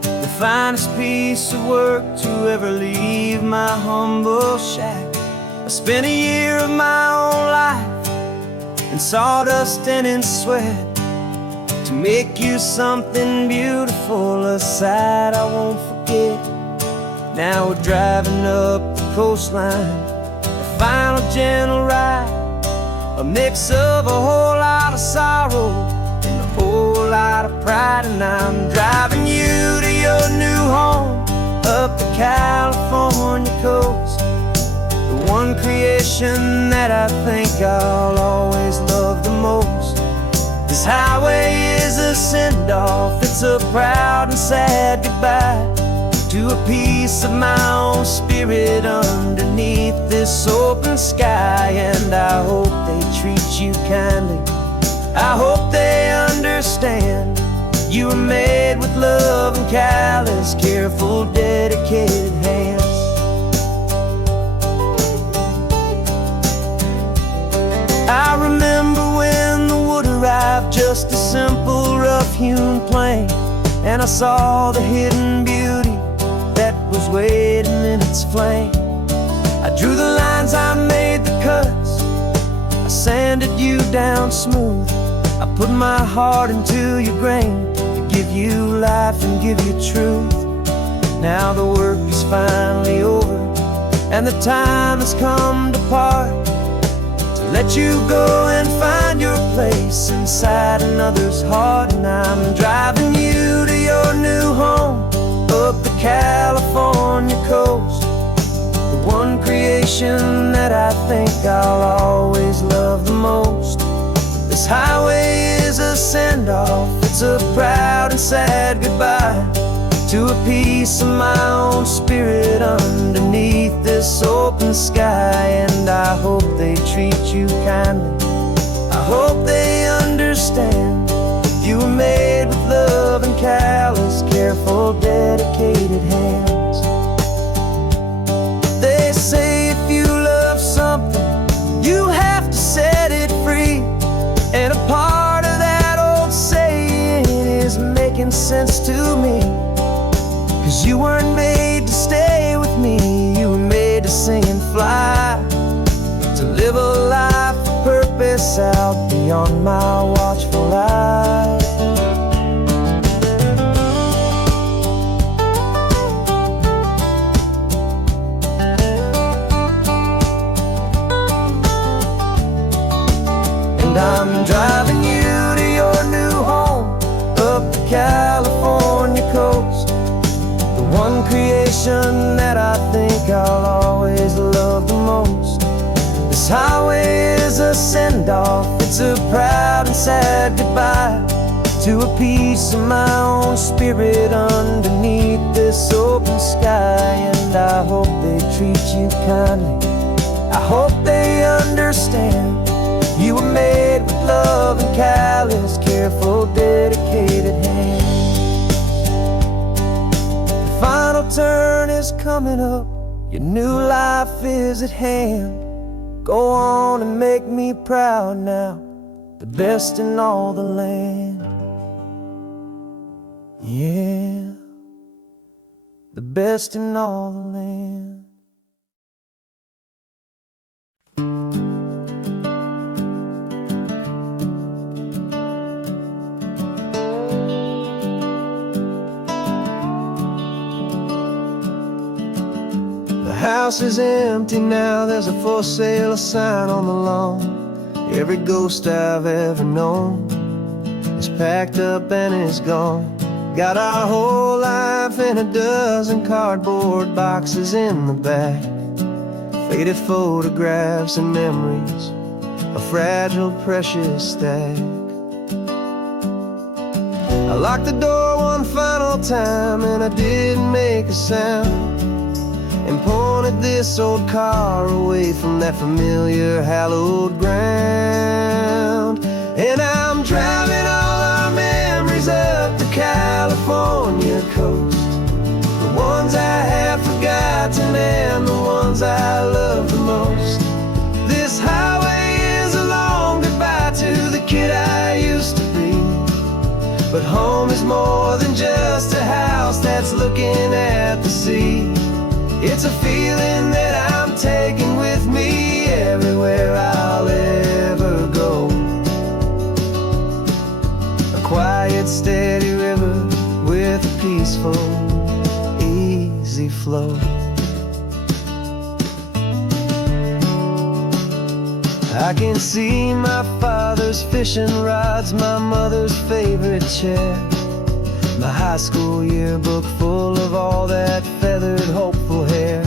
The finest piece of work to ever leave my humble shack. I spent a year of my own life in sawdust and in sweat to make you something beautiful, a sight I won't forget. Now we're driving up the coastline, a final gentle ride, a mix of a whole lot of sorrow and a whole lot of pride. And I'm driving you to your new home up the California coast, the one creation that I think I'll always love the most. This highway is a send-off, it's a proud and sad goodbye to a piece of my own spirit underneath this open sky. And I hope they treat you kindly, I hope they understand you were made with love and callous, careful, dedicated hands. I remember when the wood arrived, just a simple rough-hewn plank, and I saw the hidden beauty that was waiting in its flame. I drew the lines, I made the cuts, I sanded you down smooth. I put my heart into your grain to give you life and give you truth. Now the work is finally over, and the time has come to part, to let you go and find your place inside another's heart. And I'm driving you to your new home up the California coast, the one creation that I think I'll always love the most. This highway is a send-off, it's a proud and sad goodbye to a piece of my own spirit underneath this open sky. And I hope they treat you kindly, I hope they understand you were made with love and callous, careful, dedicated hands. They say if you love something, you have to set it free. And a part of that old saying is making sense to me, 'cause you weren't made to stay with me, you were made to sing and fly, to live a life of purpose out beyond my watchful eye. I'm driving you to your new home up the California coast, the one creation that I think I'll always love the most. This highway is a send-off, it's a proud and sad goodbye to a piece of my own spirit underneath this open sky. And I hope they treat you kindly, I hope they understand you were made with love and callous, careful, dedicated hands. The final turn is coming up, your new life is at hand. Go on and make me proud now, the best in all the land. Yeah. the best in all the land. The house is empty now, there's a for sale sign on the lawn. Every ghost I've ever known is packed up and is gone. Got our whole life in a dozen cardboard boxes in the back. Faded photographs and memories, a fragile, precious stack. I locked the door one final time and I didn't make a sound, and pointed this old car away from that familiar hallowed ground. And I'm driving all our memories up the California coast, the ones I have forgotten and the ones I love the most. This highway is a long goodbye to the kid I used to be, but home is more than just a house that's looking at the sea. It's a feeling that I'm taking with me everywhere I'll ever go. A quiet, steady river with a peaceful, easy flow. I can see my father's fishing rods, my mother's favorite chair, my high school yearbook full of all that feathered, hopeful hair.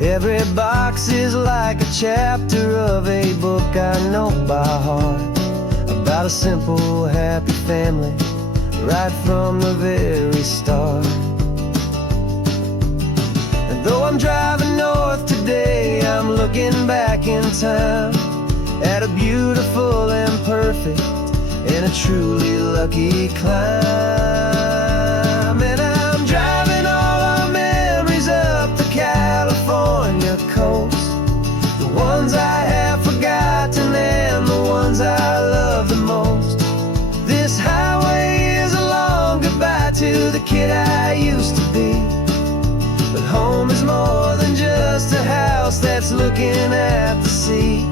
Every box is like a chapter of a book I know by heart, about a simple, happy family right from the very start. And though I'm driving north today, I'm looking back in time at a beautiful and perfect and a truly lucky climb. And I'm driving all our memories up the California coast, the ones I have forgotten and the ones I love the most. This highway is a long goodbye to the kid I used to be, but home is more than just a house that's looking at the sea.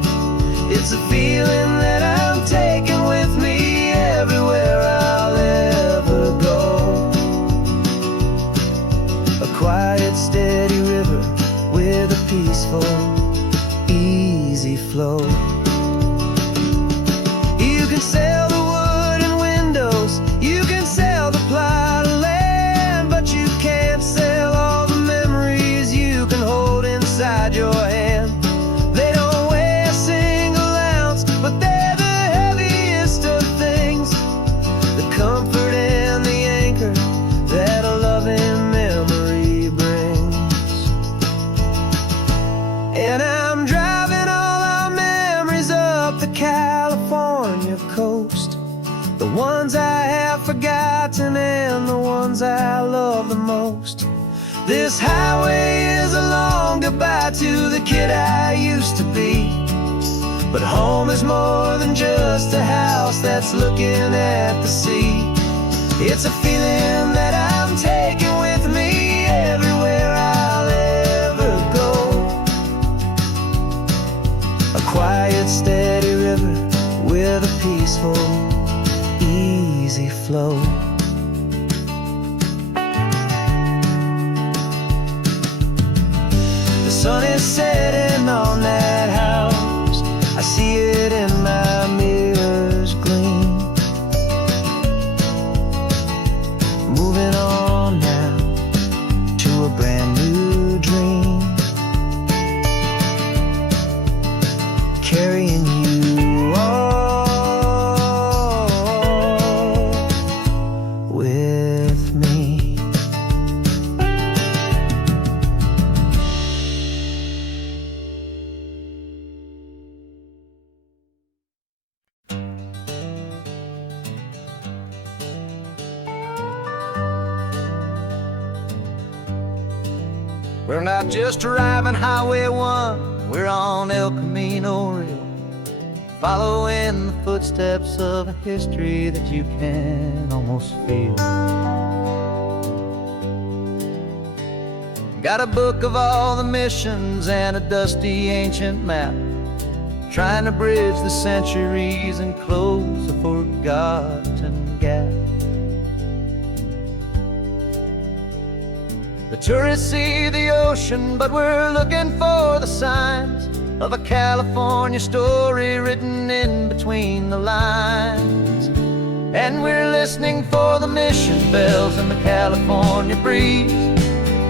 It's a feeling that I'm taking with me everywhere I'll ever go. A quiet, steady river with a peaceful, easy flow. You can sell the wood and windows, you can sell the plot of land, but you can't sell all the memories you can hold inside your hand. They don't weigh a single ounce, but they're the heaviest of things, the comfort and the anchor that a loving memory brings. And I'm driving all our memories up the California coast, the ones I have forgotten and the ones I love the most. This highway is a long goodbye to the kid I used to be, but home is more than just a house that's looking at the sea. It's a feeling that I'm taking with me everywhere I'll ever go. A quiet, steady river with a peaceful, easy flow. The sun is setting on that house, I see it in my mirror's gleam. Moving on now to a brand new dream, carrying you all with me. We're not just driving Highway 1, we're on El Camino Real, following the footsteps of a history that you can almost feel. Got a book of all the missions and a dusty ancient map, trying to bridge the centuries and close a forgotten gap. The tourists see the ocean, but we're looking for the signs of a California story written in between the lines. And we're listening for the mission bells and the California breeze,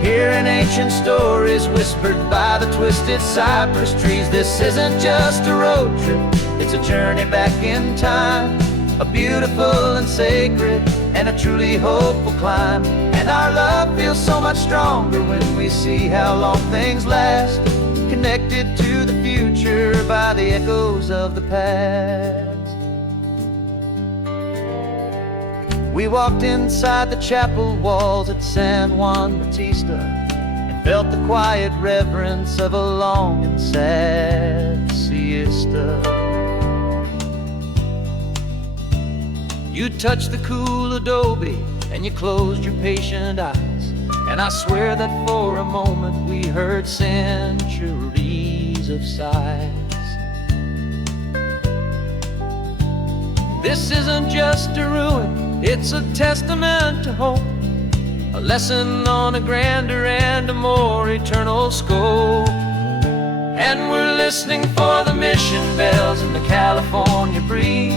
hearing ancient stories whispered by the twisted cypress trees. This isn't just a road trip, it's a journey back in time, a beautiful and sacred and a truly hopeful climb. And our love feels so much stronger when we see how long things last, connected to the future by the echoes of the past. We walked inside the chapel walls at San Juan Bautista and felt the quiet reverence of a long and sad siesta. You touched the cool adobe and you closed your patient eyes, and I swear that for a moment we heard centuries of sighs. This isn't just a ruin, it's a testament to hope, a lesson on a grander and a more eternal scope. And we're listening for the mission bells and the California breeze,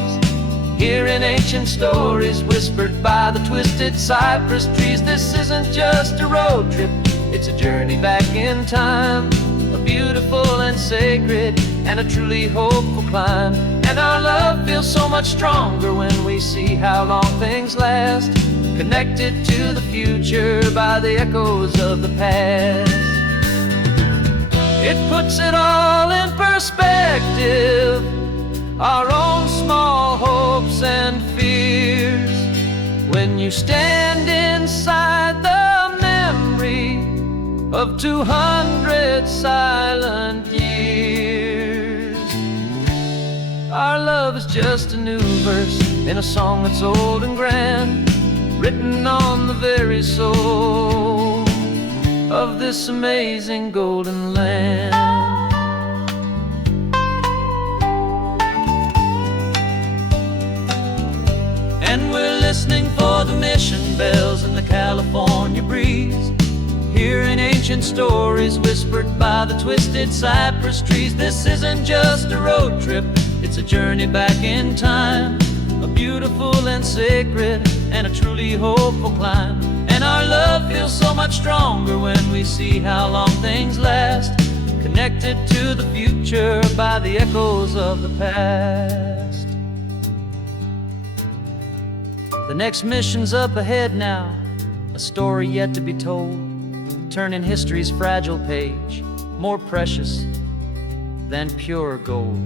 hearing ancient stories whispered by the twisted cypress trees. This isn't just a road trip, it's a journey back in time, a beautiful and sacred and a truly hopeful climb. And our love feels so much stronger when we see how long things last, connected to the future by the echoes of the past. It puts it all in perspective, our own small hopes and fears, when you stand inside the memory of 200 silent years. Our love is just a new verse in a song that's old and grand, written on the very soul of this amazing golden land. And we're listening for the mission bells and the California breeze, hearing ancient stories whispered by the twisted cypress trees. This isn't just a road trip, it's a journey back in time, a beautiful and sacred and a truly hopeful climb. And our love feels so much stronger when we see how long things last, connected to the future by the echoes of the past. The next mission's up ahead now, a story yet to be told, turning history's fragile page more precious than pure gold.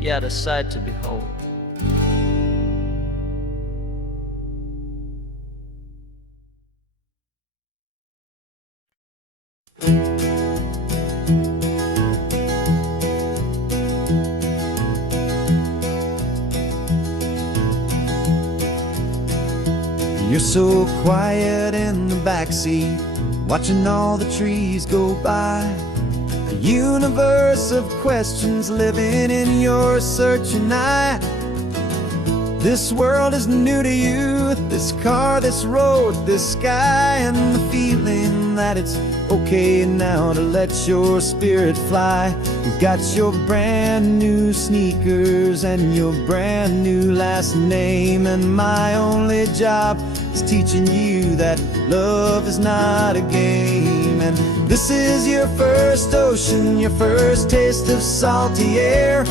Yet a sight to behold. You're so quiet in the backseat, watching all the trees go by. A universe of questions living in your searching eye. This world is new to you, this car, this road, this sky, and the feeling that it's okay now to let your spirit fly. You've got your brand new sneakers and your brand new last name, and my only job is teaching you that love is not a game. And this is your first ocean, your first taste of salty air,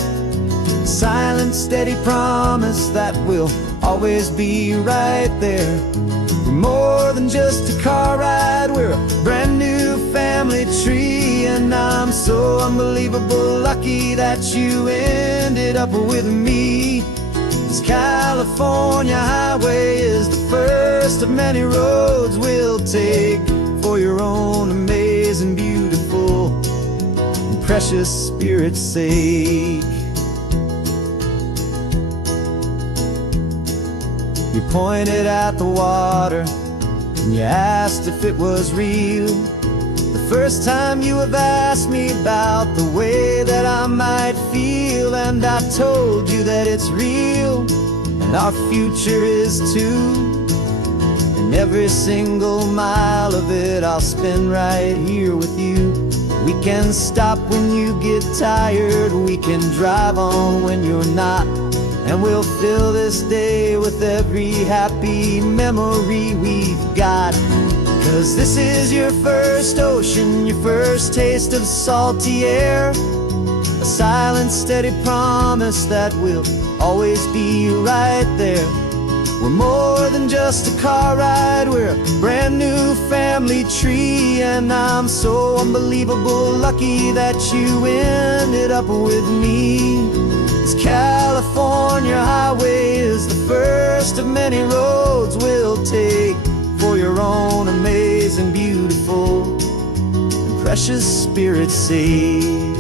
silent, steady promise that we'll always be right there. We're more than just a car ride, we're a brand new family tree. And I'm so unbelievable lucky that you ended up with me. This California highway is the first of many roads we'll take for your own amazing, beautiful, and precious spirit's sake. You pointed at the water, and you asked if it was real. The first time you have asked me about the way that I might feel, and I told you that it's real, and our future is too. And every single mile of it I'll spend right here with you. We can stop when you get tired, we can drive on when you're not, and we'll fill this day with every happy memory we've got. 'Cause this is your first ocean, your first taste of salty air, a silent, steady promise that we'll always be right there. We're more than just a car ride, we're a brand new family tree, and I'm so unbelievable lucky that you ended up with me. This California highway is the first of many roads we'll take for your own amazing, beautiful, and precious spirit's sake.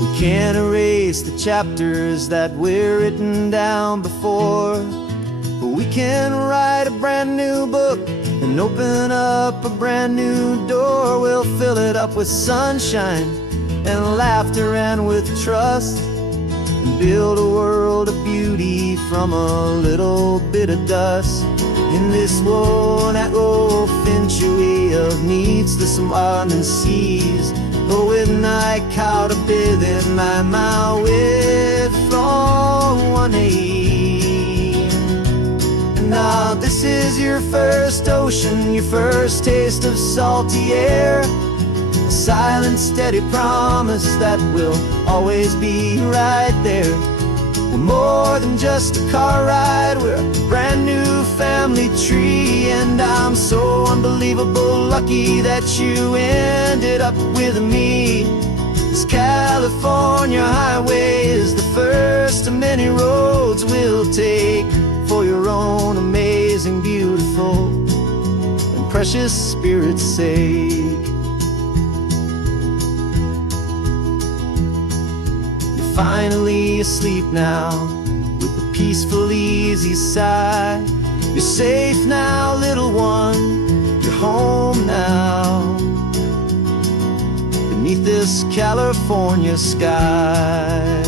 We can't erase the chapters that we're written down before, but we can write a brand new book and open up a brand new door. We'll fill it up with sunshine and laughter and with trust, and build a world of beauty from a little bit of dust. In this world that finchuí of needs to some and seas, but with night caught a bit in my way from 180. Now this is your first ocean, your first taste of salty air, a silent, steady promise that we'll always be right there. We're more than just a car ride, we're a brand new family tree, and I'm so unbelievable lucky that you ended up with me. This California highway is the first of many roads we'll take for your own amazing, beautiful, and precious spirit's sake. Finally asleep now, with a peaceful, easy sigh. You're safe now, little one, you're home now, beneath this California sky.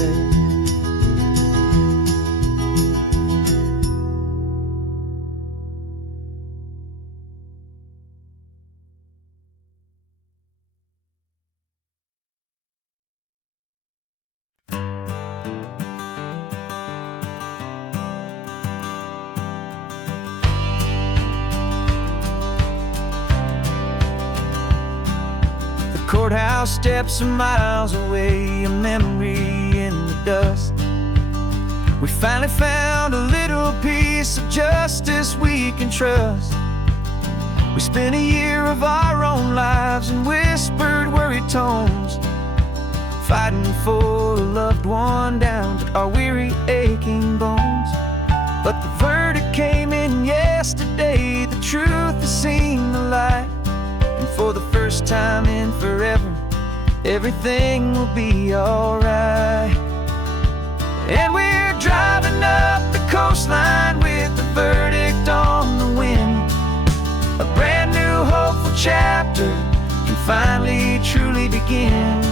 Courthouse steps are miles away, a memory in the dust. We finally found a little piece of justice we can trust. We spent a year of our own lives in whispered, worried tones, fighting for a loved one down to our weary, aching bones. But the verdict came in yesterday, the truth has seen the light. And for the first time in forever, everything will be alright. And we're driving up the coastline with the verdict on the wind. A brand new hopeful chapter can finally truly begin.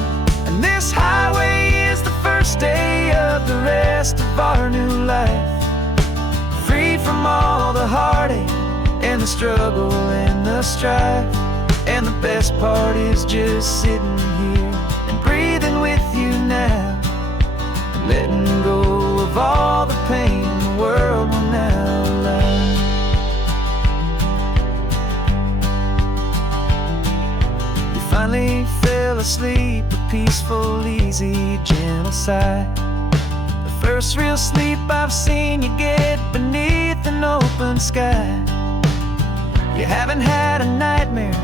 And this highway is the first day of the rest of our new life, free from all the heartache and the struggle and the strife. And the best part is just sitting here and breathing with you now, and letting go of all the pain the world will now allow. You finally fell asleep, a peaceful, easy, gentle sigh. The first real sleep I've seen you get beneath an open sky. You haven't had a nightmare,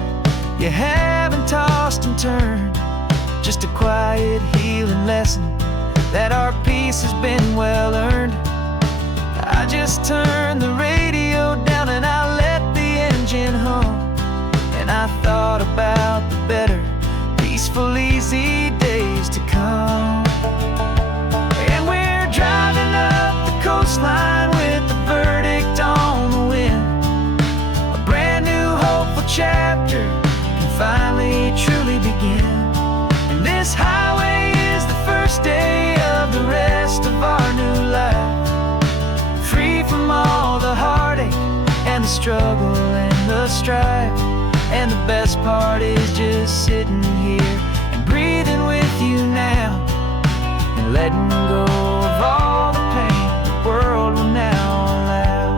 you haven't tossed and turned, just a quiet healing lesson that our peace has been well earned. I just turned the radio down and I let the engine hum, and I thought about the better, peaceful, easy days to come. And we're driving up the coastline with struggle and the strife. And the best part is just sitting here and breathing with you now, and letting go of all the pain the world will now allow.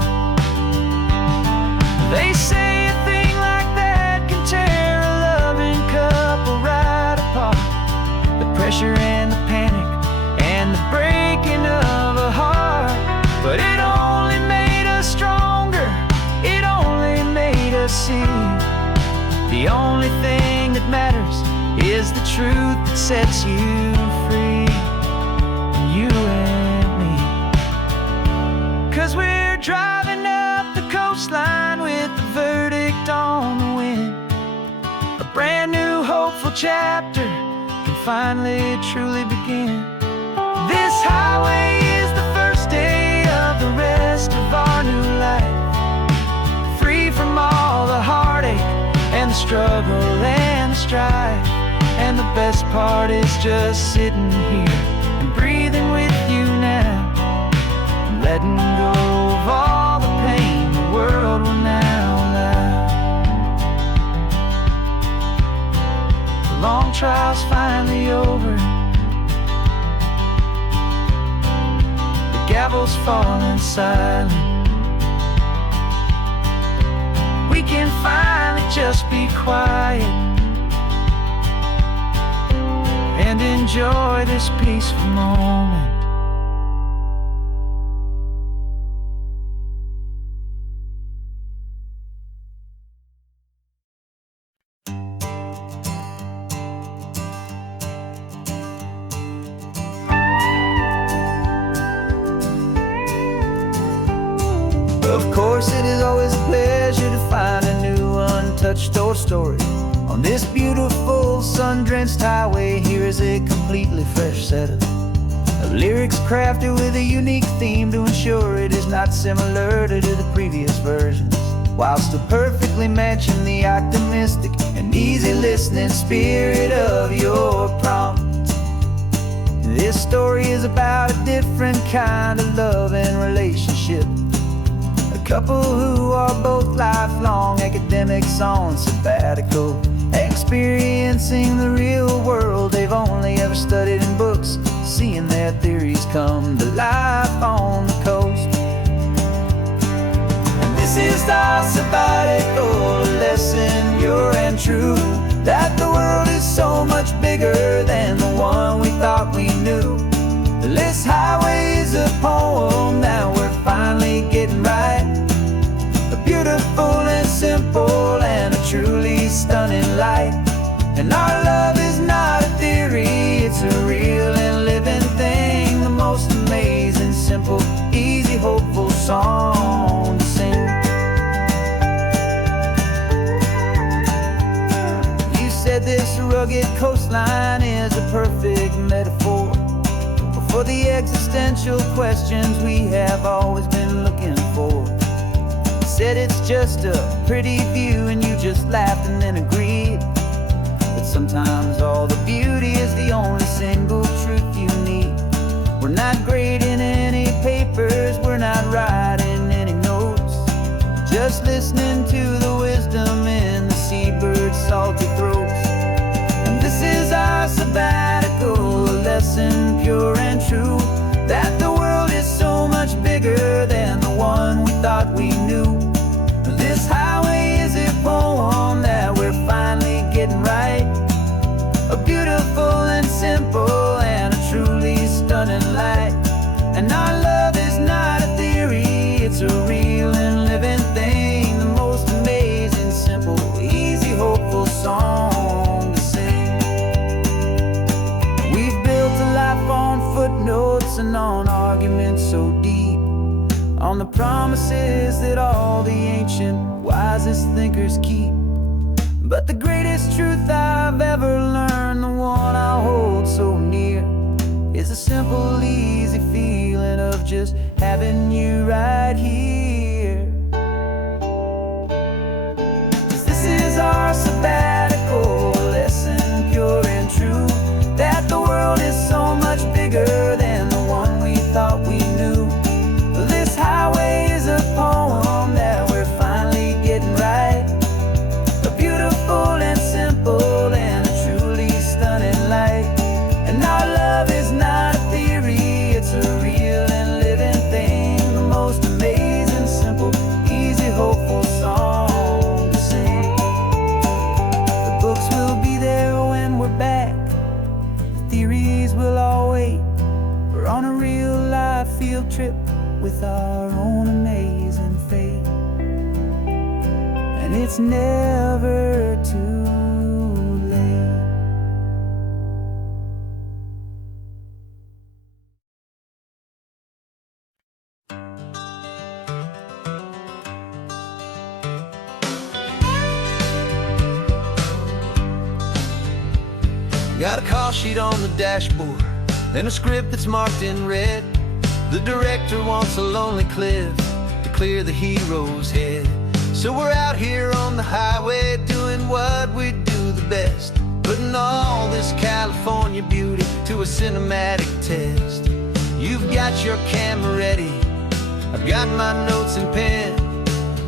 They say a thing like that can tear a loving couple right apart. The pressure and the panic and the breaking of a heart. But it only made us stronger, it only made us see the only thing that matters is the truth that sets you free. You and me. 'Cause we're driving up the coastline with the verdict on the wind. A brand new hopeful chapter can finally truly begin. This highway is the first day of the rest of our new life, free from all the heartache and the struggle and the strife. And the best part is just sitting here and breathing with you now, and letting go of all the pain the world will now allow. The long trial's finally over, the gavel's falling silent. We can finally just be quiet and enjoy this peaceful moment. Of course, it is always a pleasure to find a new untouched story. On this beautiful sun-drenched highway, here is a completely fresh set of lyrics crafted with a unique theme to ensure it is not similar to the previous versions, while still perfectly matching the optimistic and easy listening spirit of your prompt. This story is about a different kind of love and relationship. A couple who are both lifelong academics on sabbatical, experiencing the real world they've only ever studied in books, seeing their theories come to life on the coast. And this is our sabbatical lesson, pure and true, that the world is so much bigger than the one we thought we knew. This highway is a poem that we're finally getting right, a beautiful and simple and a truly stunning light. And our love is not a theory, it's a real and living thing, the most amazing, simple, easy, hopeful song to sing. You said this rugged coastline is a perfect metaphor for the existential questions we have always been looking for. Said it's just a pretty view and you just laughed and then agreed. But sometimes all the beauty is the only single truth you need. We're not grading any papers, we're not writing any notes, just listening to the wisdom in the seabird's salty throats. And this is our sabbatical lesson, pure and true, that the world is so much bigger than the one we thought we knew. This highway is a poem that we're finally getting right, a beautiful and simple and a truly stunning light. And our love is not a theory, it's a real and living thing, the most amazing, simple, easy, hopeful song to sing. We've built a life on footnotes and on arguments so deep, on the promises that all the ancient wisest thinkers keep. But the greatest truth I've ever learned, the one I hold so near, is a simple, easy feeling of just having you right here. 'Cause this is our sabbatical lesson, pure and true, that the world is so much bigger than the one we thought we knew. This highway is a poem that we're finally our own amazing fate, and it's never too late. Got a call sheet on the dashboard and a script that's marked in red. The director wants a lonely cliff to clear the hero's head. So we're out here on the highway doing what we do the best, putting all this California beauty to a cinematic test. You've got your camera ready, I've got my notes and pen.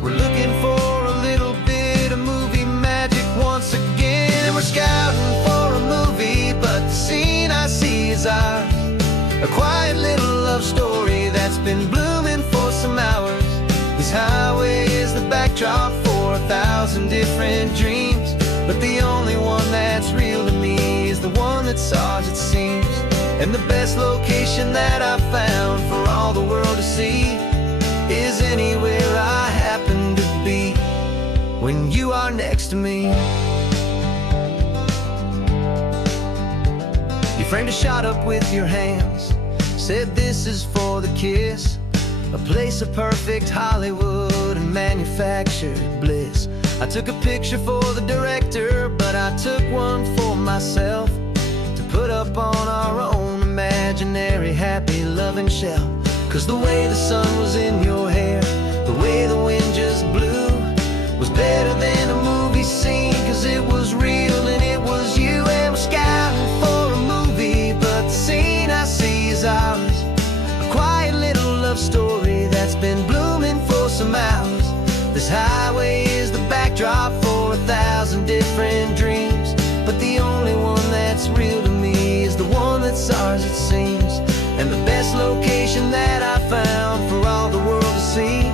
We're looking for a little bit of movie magic once again. We're scouting for a movie, but the scene I see is ours. A quiet little love story that's been blooming for some hours. This highway is the backdrop for 1,000 different dreams, but the only one that's real to me is the one that's ours, it seems. And the best location that I've found for all the world to see is anywhere I happen to be when you are next to me. You framed a shot up with your hands, said this is for the kiss, a place of perfect Hollywood and manufactured bliss. I took a picture for the director, but I took one for myself to put up on our own imaginary happy loving shelf. Cause the way the sun was in your hair, the way the wind just blew, was better than a movie scene, cause it was real and it was you. And we're scouting for a movie, but the scene I see is ours. A quiet little love story that's been blooming for some hours. This highway is the backdrop for 1,000 different dreams, but the only one that's real to me is the one that's ours, it seems. And the best location that I found for all the world to see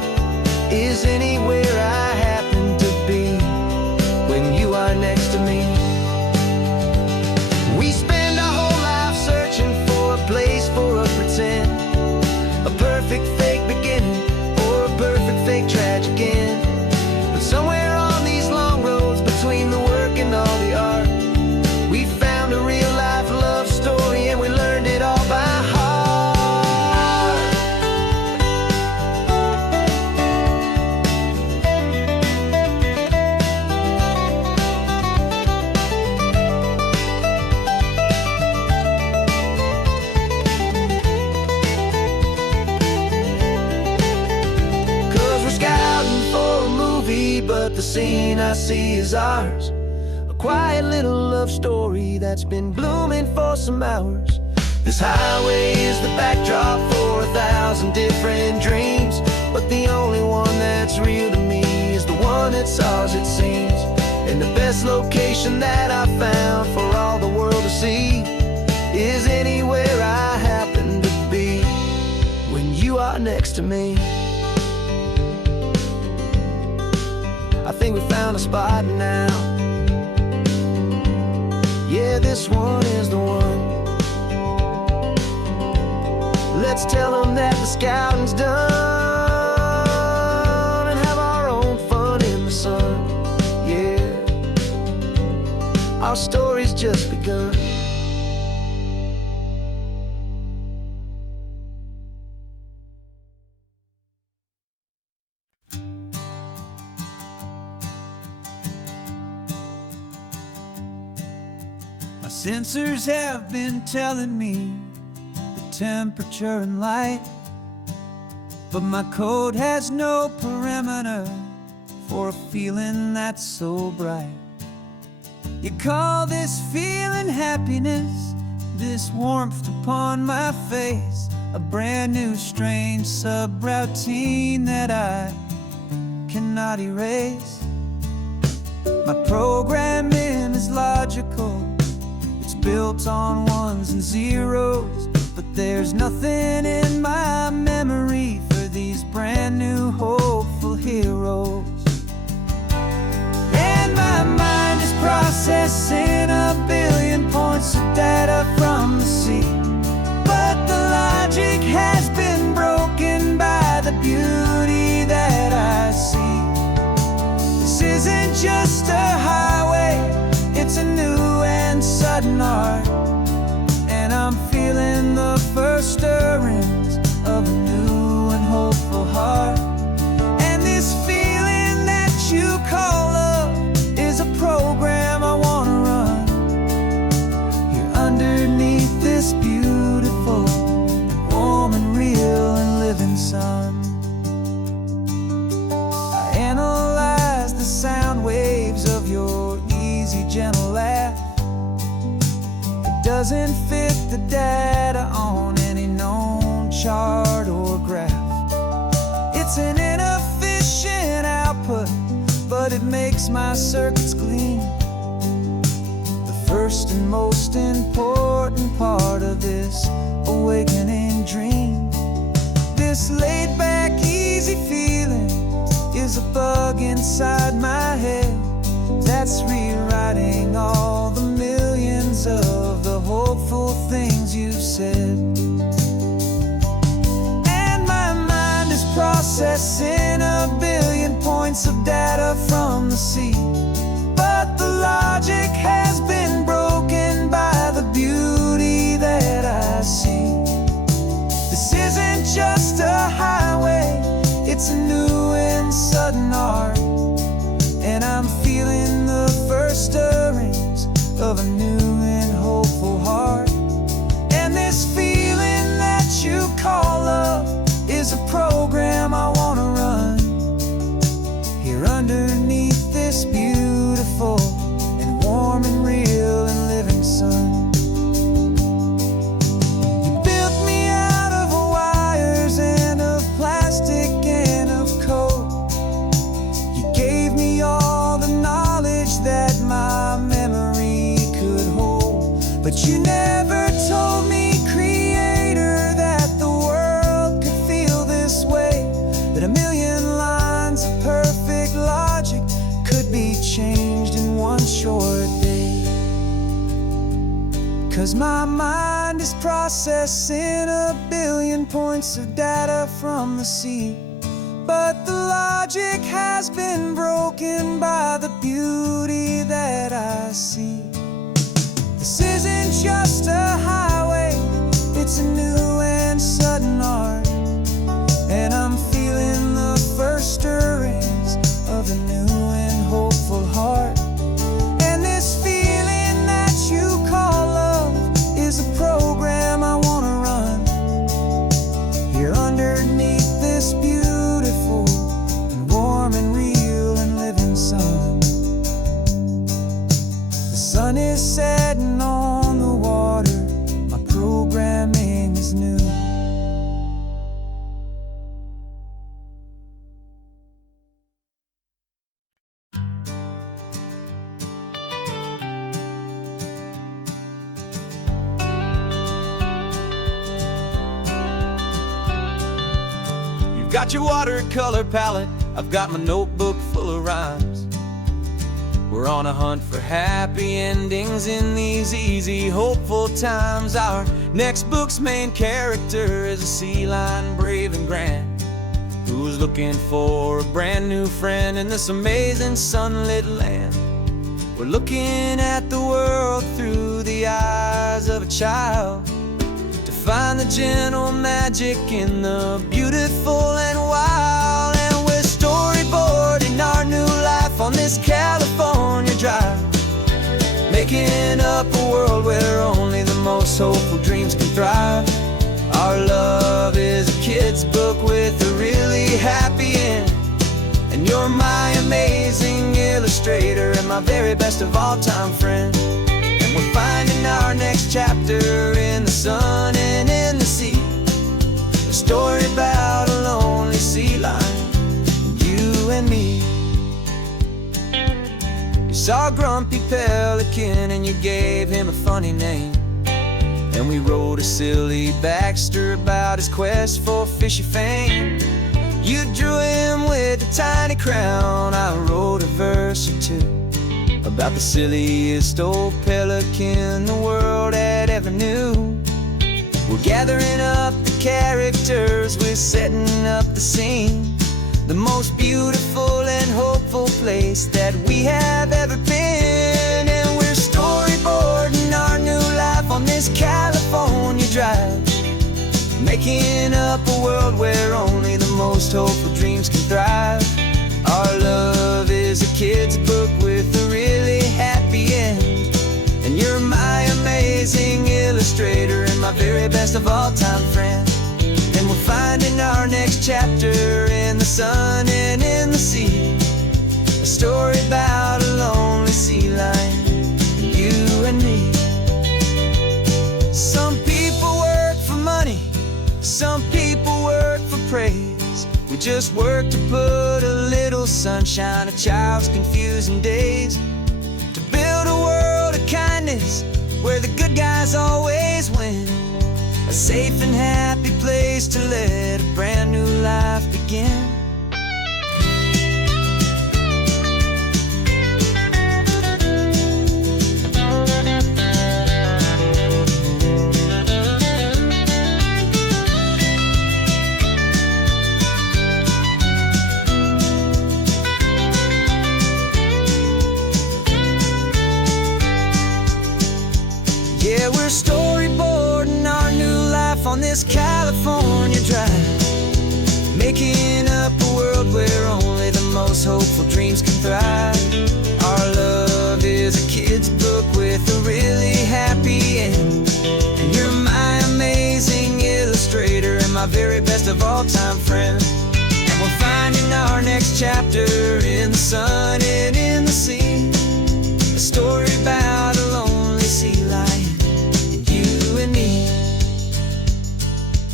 is anywhere I happen to be when you are next to me. We spend our whole life searching for a place for a pretend, a perfect fake beginning or a perfect fake tragic end. But somewhere on these long roads between the work and all the art, we found a real life love story and we learned it all by heart. But the scene I see is ours. A quiet little love story that's been blooming for some hours. This highway is the backdrop for 1,000 different dreams, but the only one that's real to me is the one that's ours, it seems. And the best location that I found for all the world to see is anywhere I happen to be when you are next to me. I think we found a spot now. Yeah, this one is the one. Let's tell them that the scouting's done and have our own fun in the sun. Yeah, our story's just begun. Sensors have been telling me the temperature and light, but my code has no parameter for a feeling that's so bright. You call this feeling happiness, this warmth upon my face, a brand new strange subroutine that I cannot erase. My programming is logical, built on ones and zeros, but there's nothing in my memory for these brand new hopeful heroes. And my mind is processing 1 billion points of data from the sea, but the logic has been broken by the beauty that I see. This isn't just a highway, it's a new and sudden art. And I'm feeling the first stirrings of a new and hopeful heart. And this feeling that you call love is a program I wanna run here underneath this beautiful, warm and real and living sun. I analyze the sound waves of your easy, gentle laugh. It doesn't fit the data on any known chart or graph. It's an inefficient output, but it makes my circuits gleam. The first and most important part of this awakening dream. This laid-back, easy feeling is a bug inside my head that's rewriting all the millions of the hopeful things you've said. And my mind is processing a billion points of data from the sea, but the logic has been broken by the beauty that I see. This isn't just a highway, it's a new and sudden art. And I'm feeling the first stirrings of a new and hopeful heart. And this feeling that you call love is a program I wanna run here underneath this beautiful and warm and real and living sun. You built me out of wires and of plastic and of coal. You gave me all the knowledge that my memory could hold, but you never told me, Creator, that the world could feel this way, that a million lines of perfect logic could be changed in one short day. 'Cause my mind is processing a billion points of data from the sea, but the logic has been broken by the beauty that I see. This isn't just a highway, it's a new and sudden art. And I'm feeling the first stirrings of a new and hopeful heart. And this feeling that you call love is a program I wanna run here underneath this beautiful and warm and real and living sun. The sun is setting on the water, my programming is new. You've got your watercolor palette, I've got my notebook full of rhymes. We're on a hunt for happy endings in these easy, hopeful times. Our next book's main character is a sea lion, brave and grand, who's looking for a brand new friend in this amazing sunlit land. We're looking at the world through the eyes of a child, to find the gentle magic in the beautiful and wild. And we're storyboarding our new life on this California drive, making up a world where only the most hopeful dreams can thrive. Our love is a kid's book with a really happy end, and you're my amazing illustrator and my very best of all time friend. And we're finding our next chapter in the sun and in the sea, a story about a lonely sea lion, you and me. You saw a grumpy pelican and you gave him a funny name, and we wrote a silly Baxter about his quest for fishy fame. You drew him with a tiny crown, I wrote a verse or two about the silliest old pelican the world had ever knew. We're gathering up the characters, we're setting up the scene. The most beautiful and hopeful place that we have ever been. And we're storyboarding our new life on this California drive, making up a world where only the most hopeful dreams can thrive. Our love is a kid's book with a really happy end, and you're my amazing illustrator and my very best of all time friend. And we're finding our next chapter in the sun and in the sea, a story about a lonely sea lion, you and me. Some people work for money, some people work for praise. We just work to put a little sunshine in a child's confusing days, to build a world of kindness where the good guys always win, a safe and happy place to let a brand new life begin. Yeah, we're storyboarding our new life on this California drive, making up a world where only the most hopeful dreams can thrive. Our love is a kid's book with a really happy end, and you're my amazing illustrator and my very best of all time friend. And we're finding our next chapter in the sun and in the sea, a story about a lonely sea lion, you and me.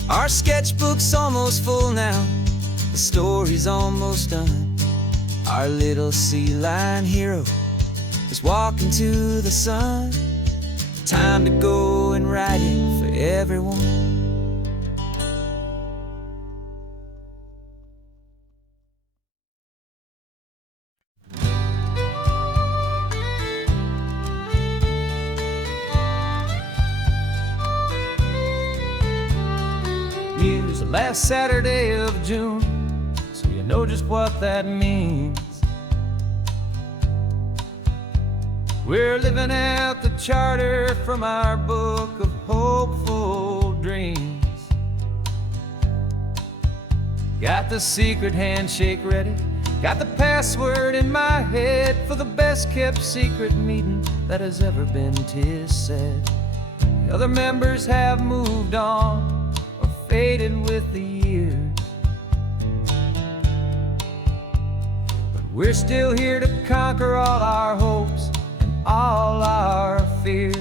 Our sketchbook's almost full now, the story's almost done. Our little sea lion hero is walking to the sun. Time to go and write it for everyone. News the last Saturday of June, so you know just what that means. We're living out the charter from our book of hopeful dreams. Got the secret handshake ready, got the password in my head for the best kept secret meeting that has ever been, 'tis said. The other members have moved on or faded with the years, but we're still here to conquer all our hopes and all our fears.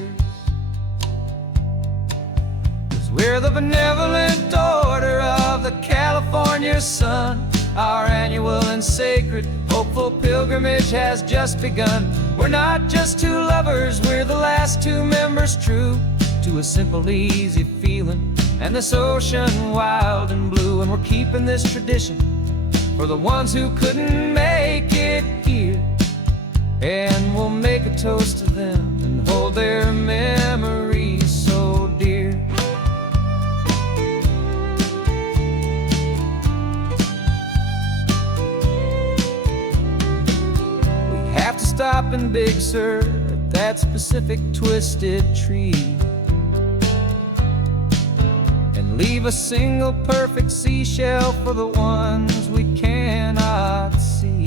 'Cause we're the benevolent order of the California sun. Our annual and sacred hopeful pilgrimage has just begun. We're not just two lovers, we're the last two members true to a simple, easy feeling and this ocean wild and blue. And we're keeping this tradition for the ones who couldn't make it here, and we'll make a toast to them and hold their memories so dear. We have to stop in Big Sur at that specific twisted tree and leave a single perfect seashell for the ones we cannot see.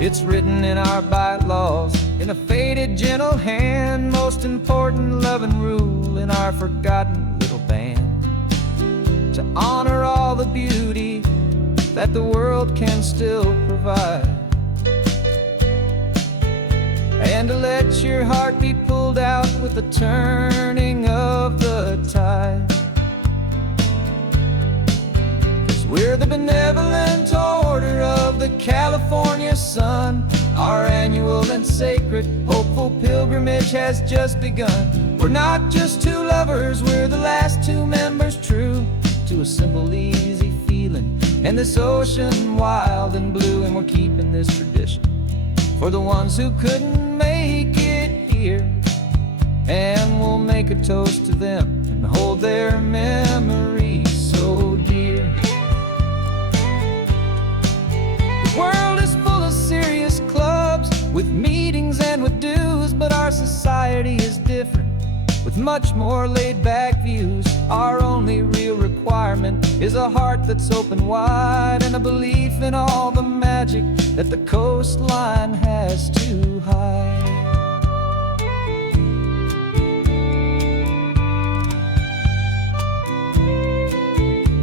It's written in our bylaws in a faded gentle hand, most important love and rule in our forgotten little band, to honor all the beauty that the world can still provide, and to let your heart be pulled out with the turning of the tide. 'Cause we're the benevolent order of the California sun. Our annual and sacred hopeful pilgrimage has just begun. We're not just two lovers, we're the last two members true to a simple, easy feeling and this ocean wild and blue. And we're keeping this tradition for the ones who couldn't make it here, and we'll make a toast to them and hold their memories so dear. The world is full of serious clubs with meetings and with dues, but our society is different with much more laid-back views. Our only real requirement is a heart that's open wide and a belief in all the magic that the coastline has to hide.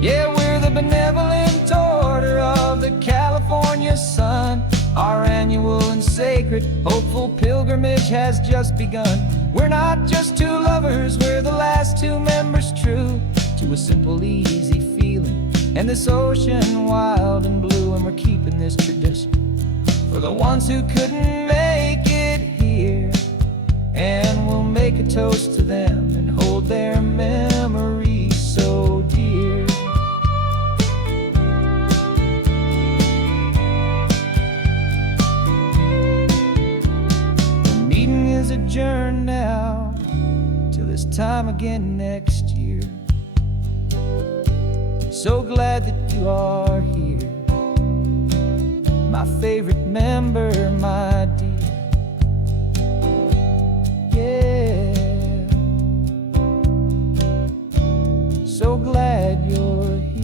Yeah, we're the benevolent order of the California sun. Our annual and sacred, hopeful pilgrimage has just begun. We're not just two lovers, we're the last two members true to a simple, easy feeling. And this ocean wild and blue, and we're keeping this tradition for the ones who couldn't make it here. And we'll make a toast to them and hold their memories so dear. The meeting is adjourned now till this time again next year. So glad that you are here, my favorite member, my dear. Yeah, so glad you're here.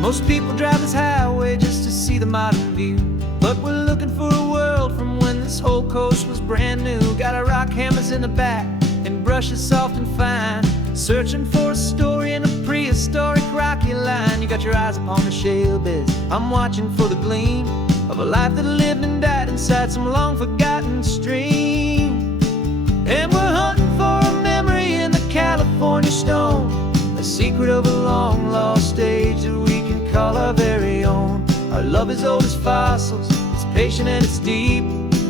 Most people drive this highway just to see the modern view, but we're looking for a world from when this whole coast was brand new. Got our rock hammers in the back and brushes soft and fine, searching for a story in a prehistoric rocky line. You got your eyes upon the shale beds, I'm watching for the gleam of a life that lived and died inside some long forgotten stream. And we're hunting for a memory in the California stone, a secret of a long lost age that we can call our very own. Our love is old as fossils, it's patient and it's deep,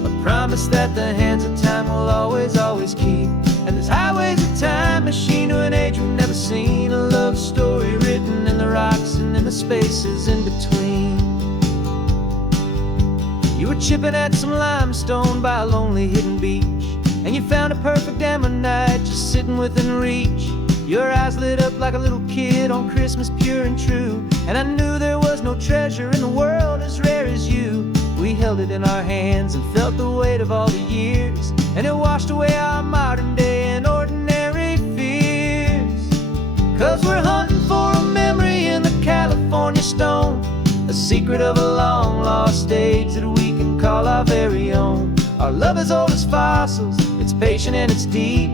a promise that the hands of time will always, always keep. And this highway's a time machine to an age we've never seen, a love story written in the rocks and in the spaces in between. You were chipping at some limestone by a lonely hidden beach, and you found a perfect ammonite just sitting within reach. Your eyes lit up like a little kid on Christmas, pure and true, and I knew there was no treasure in the world as rare as you. We held it in our hands and felt the weight of all the years, and it washed away our modern day and ordinary fears. 'Cause we're hunting for a memory in the California stone, a secret of a long lost age that we can call our very own. Our love is old as fossils, it's patient and it's deep,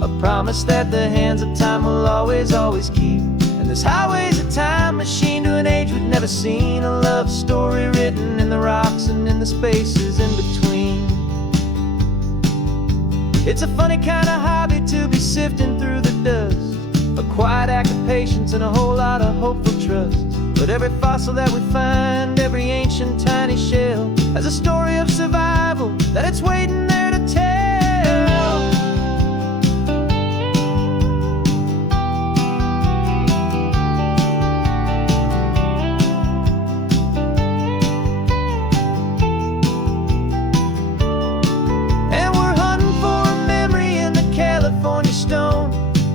a promise that the hands of time will always, always keep. And this highway's a time machine to an age we've never seen, a love story written in the rocks and in the spaces in between. It's a funny kind of hobby to be sifting through the dust, a quiet act of patience and a whole lot of hopeful trust. But every fossil that we find, every ancient tiny shell, has a story of survival that it's waiting there to tell.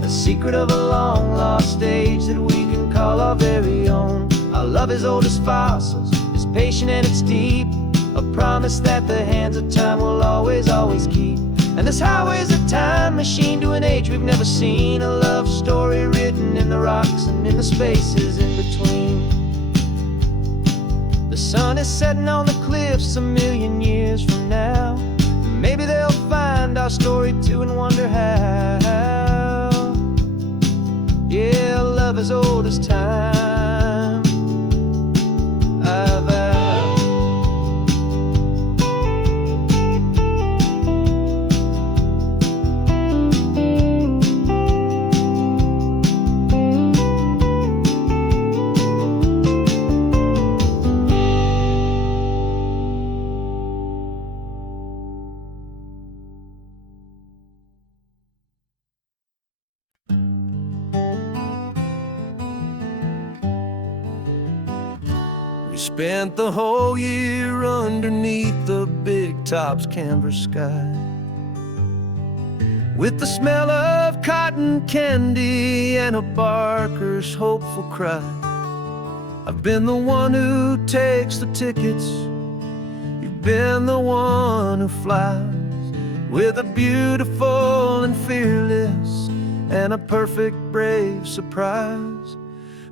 Secret of a long lost age that we can call our very own. Our love is old as fossils, it's patient and it's deep, a promise that the hands of time will always, always keep. And this highway's a time machine to an age we've never seen, a love story written in the rocks and in the spaces in between. The sun is setting on the cliffs a million years from now, maybe they'll find our story too and wonder how. Yeah, love as old as time, I vow. spent the whole year underneath the big top's canvas sky, with the smell of cotton candy and a barker's hopeful cry. I've been the one who takes the tickets, you've been the one who flies, with a beautiful and fearless and a perfect brave surprise.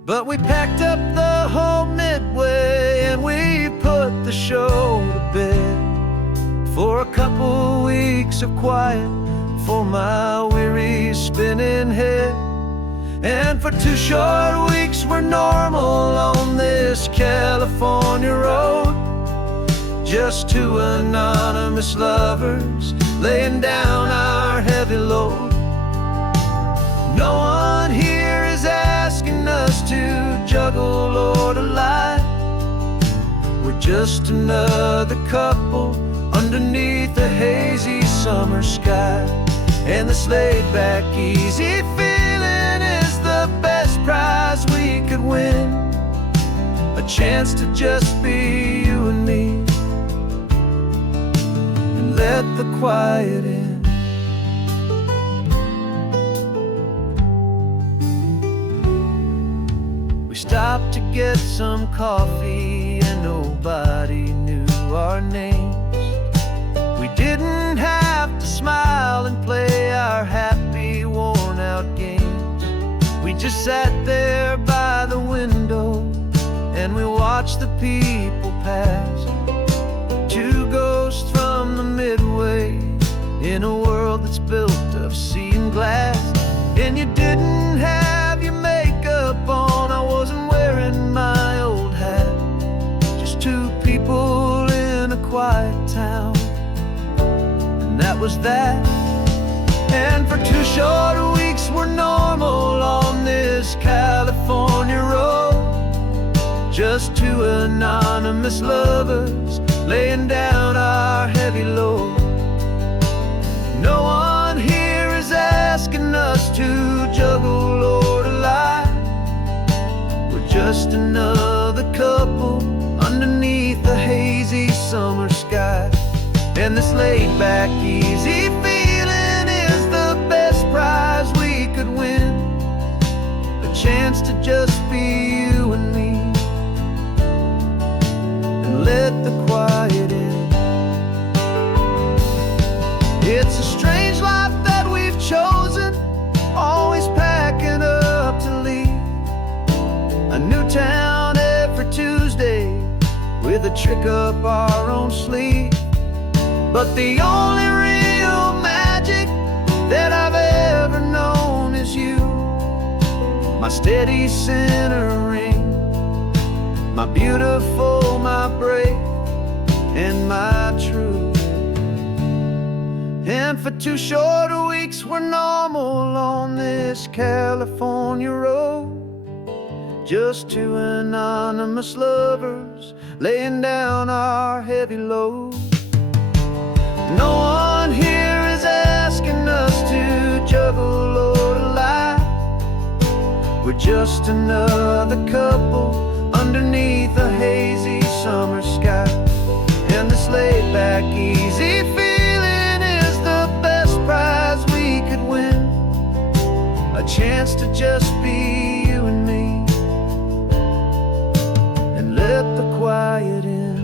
But we packed up the whole Midway and we put the show to bed, for a couple weeks of quiet for my weary spinning head. And for 2 short weeks we're normal on this California road, just 2 anonymous lovers laying down our heavy load. No one here is asking us to juggle or to lie. We're just another couple underneath a hazy summer sky. And this laid-back, easy feeling is the best prize we could win, a chance to just be you and me, and let the quiet in. We stopped to get some coffee and nobody knew our names. We didn't have to smile and play our happy, worn-out games. We just sat there by the window and we watched the people pass, 2 ghosts from the Midway in a world that's built of sea and glass. And you didn't have your makeup on, I wasn't wearing my old hat, just 2 people in a quiet town, and that was that. And for 2 short weeks we're normal on this California road, just 2 anonymous lovers laying down our heavy load. No one here is asking us to juggle or to lie. We're just another couple underneath the hazy summer sky. And this laid-back, easy feeling is the best prize we could win, a chance to just be you and me, and let the quiet in. It's a strange life that we've chosen, always packing up to leave a new town every Tuesday with a trick up our own sleeve. But the only real magic that I've ever known is you, my steady centering, my beautiful, my brave, and my true. And for 2 short weeks we're normal on this California road, just 2 anonymous lovers laying down our heavy load. No one here is asking us to juggle or to lie. We're just another couple underneath a hazy summer sky. And this laid-back, easy feeling is the best prize we could win, a chance to just be you and me, and let the quiet in.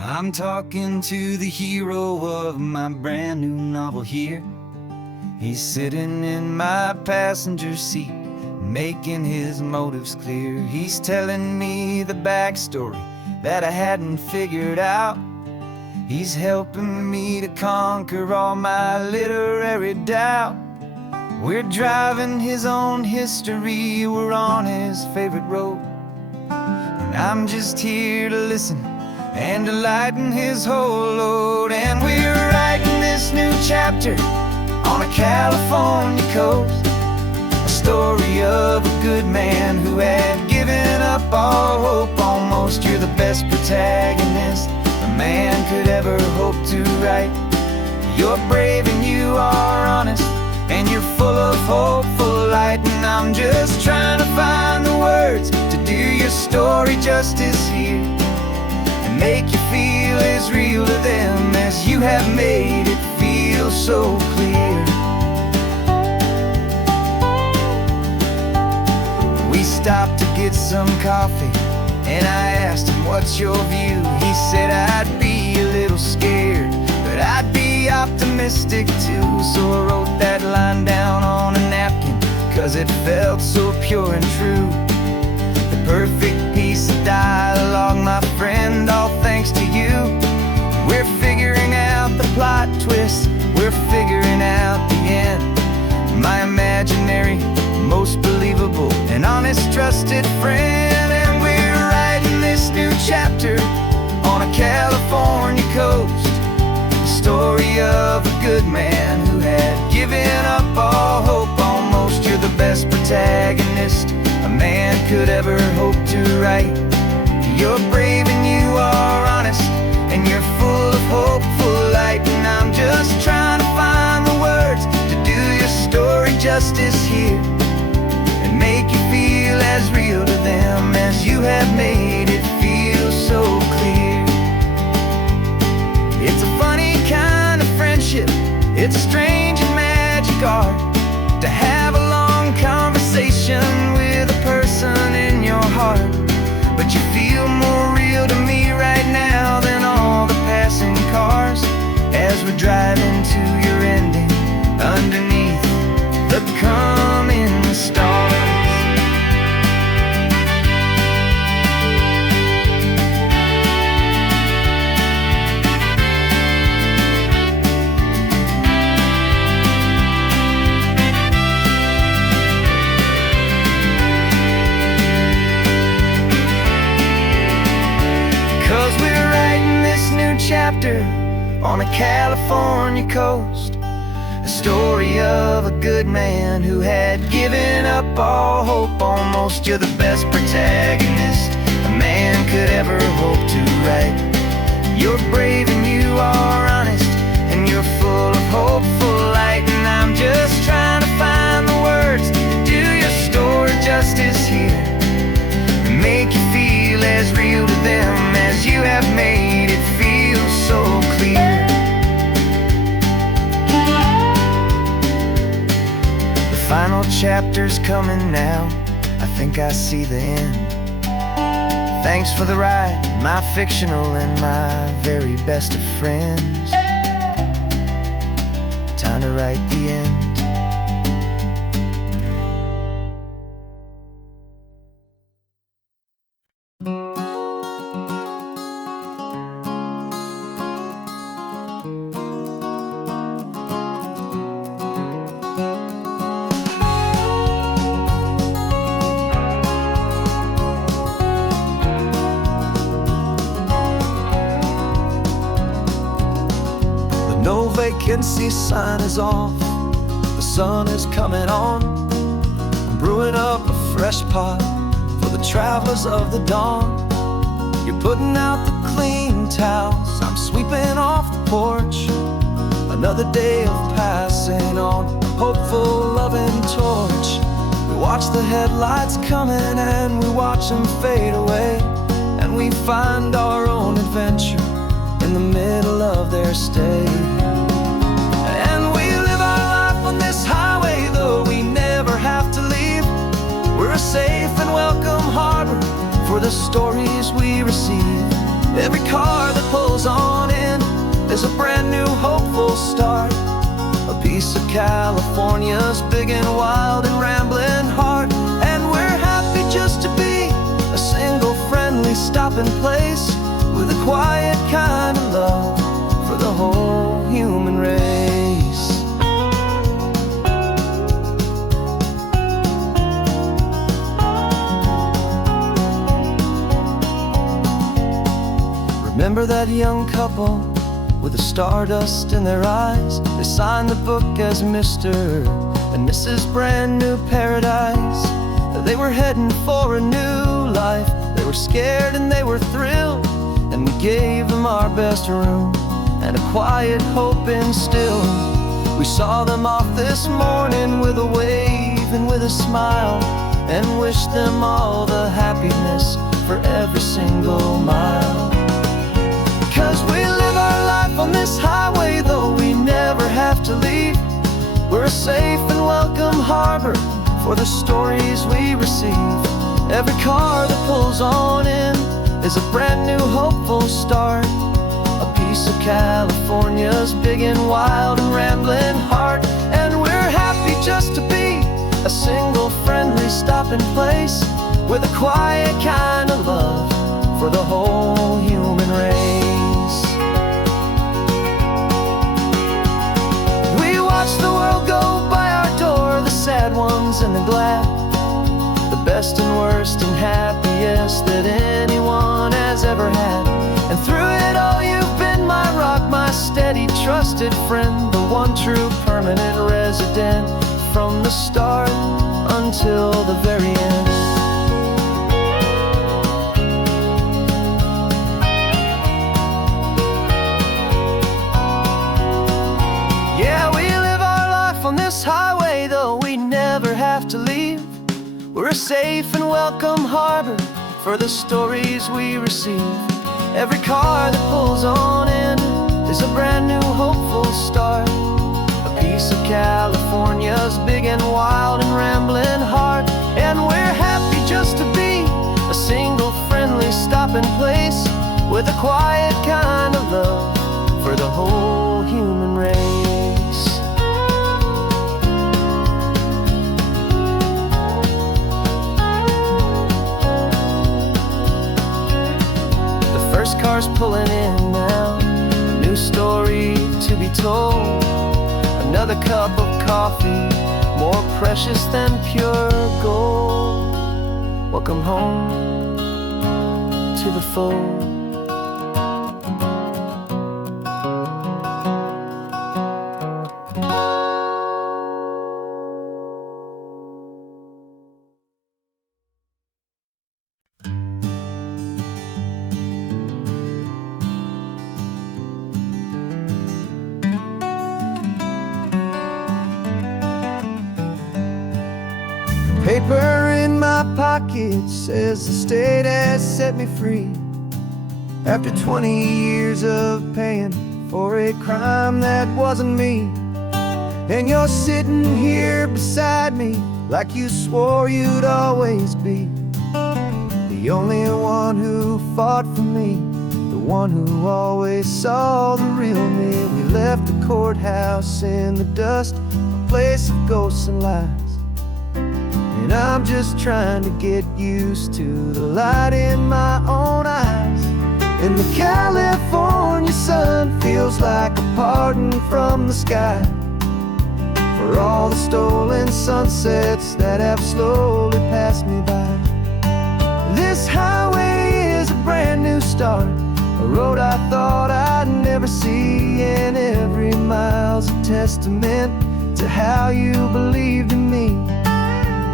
I'm talking to the hero of my brand new novel here. He's sitting in my passenger seat, making his motives clear. He's telling me the backstory that I hadn't figured out. He's helping me to conquer all my literary doubt. We're driving his own history, we're on his favorite road, and I'm just here to listen and to lighten his whole load. And we're writing this new chapter on a California coast, a story of a good man who had given up all hope almost. You're the best protagonist a man could ever hope to write. You're brave and you are honest, and you're full of hopeful light. And I'm just trying to find the words to do your story justice here, and make you feel as real to them as you have made it feel so clear. We stopped to get some coffee, and I asked him, what's your view? He said, I'd be a little scared, but I'd be optimistic too. So I wrote that line down on a napkin, 'cause it felt so pure and true. The perfect piece of dialogue, my friend, all thanks to you. We're figuring out the plot twist, we're figuring out the end. My imaginary, most believable and honest trusted friend. And we're writing this new chapter on a California coast, the story of a good man who had given up all hope almost. You're the best protagonist a man could ever hope to write. You're brave and you are honest, and you're full of hopeful light. And I'm just trying to find the words to do your story justice here, and make you feel as real to them as you have made it feel so clear. It's a funny kind of friendship, it's strange and magic art to have a long conversation with a person in your heart. But you feel more real to me right now than all the passing cars, as we're driving to your ending underneath the coming stars. 'Cause we're writing this new chapter on a California coast, a story of a good man who had given up all hope almost. You're the best protagonist a man could ever hope to write. You're brave and you are honest, and you're full of hopeful light. And I'm just trying to find the words to do your story justice here, and make you feel as real to them as you have made it feel so clear. The final chapter's coming now, I think I see the end. Thanks for the ride, my fictional and my very best of friends. Time to write the end. No vacancy sign is off, the sun is coming on. I'm brewing up a fresh pot for the travelers of the dawn. You're putting out the clean towels, I'm sweeping off the porch. Another day of passing on a hopeful, loving torch. We watch the headlights coming and we watch them fade away, and we find our own adventure in the middle of their stay. And we live our life on this highway, though we never have to leave. We're a safe and welcome harbor for the stories we receive. Every car that pulls on in is a brand new hopeful start, a piece of California's big and wild and rambling heart. And we're happy just to be a single friendly stopping place, with a quiet kind of love for the whole human race. Remember that young couple with the stardust in their eyes? They signed the book as Mr. and this is brand new paradise. They were heading for a new life. They were scared and they were thrilled, and we gave them our best room and a quiet hope instilled. We saw them off this morning with a wave and with a smile, and wished them all the happiness for every single mile. 'Cause we live our life on this highway, though we never have to leave. We're a safe and welcome harbor for the stories we receive. Every car that pulls on in is a brand new hopeful start, a piece of California's big and wild and rambling heart. And we're happy just to be a single friendly stopping place, with a quiet kind of love for the whole human race. We watch the world go by our door, the sad ones and the glad, the best and worst and happiest that anyone has ever had. And through it all you've been my rock, my steady trusted friend, the one true permanent resident, from the start until the very end. Yeah, we live our life on this highway, though we never have to leave. We're a safe and welcome harbor for the stories we receive. Every car that pulls on in is a brand new hopeful start, a piece of California's big and wild and rambling heart. And we're happy just to be a single friendly stopping place, with a quiet kind of love for the whole human race. First car's pulling in now, a new story to be told. Another cup of coffee, more precious than pure gold. Welcome home to the fold. Paper in my pocket says the state has set me free, after 20 years of paying for a crime that wasn't me. And you're sitting here beside me like you swore you'd always be, the only one who fought for me, the one who always saw the real me. We left the courthouse in the dust, a place of ghosts and lies. And I'm just trying to get used to the light in my own eyes. And the California sun feels like a pardon from the sky for all the stolen sunsets that have slowly passed me by. This highway is a brand new start, a road I thought I'd never see, and every mile's a testament to how you believed in me.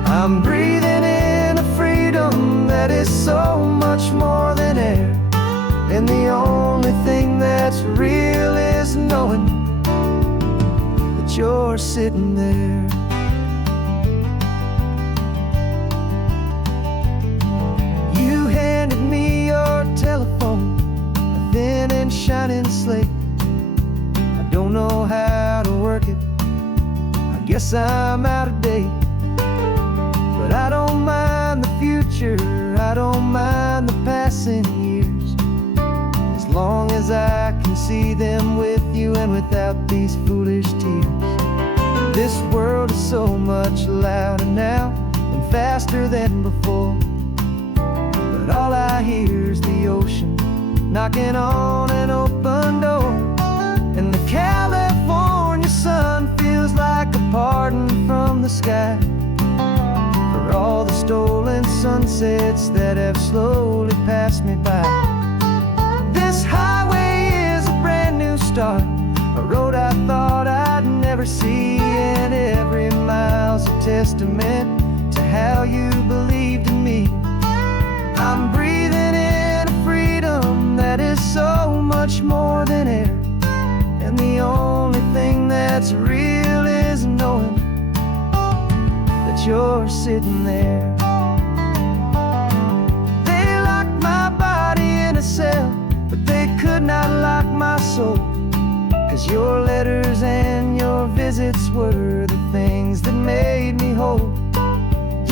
I'm breathing in a freedom that is so much more than air, and the only thing that's real is knowing that you're sitting there. You handed me your telephone, a thin and shining slate. I don't know how to work it, I guess I'm out of date. But I don't mind the future, I don't mind the passing years, as long as I can see them with you and without these foolish tears. This world is so much louder now and faster than before, but all I hear is the ocean knocking on an open door. And the California sun feels like a pardon from the sky for all the stolen sunsets that have slowly passed me by. This highway is a brand new start, a road I thought I'd never see, and every mile testament to how you believed in me. I'm breathing in a freedom that is so much more than air, and the only thing that's real is knowing that you're sitting there. They locked my body in a cell, but they could not lock my soul, 'cause your letters and your visits were the things that made me whole.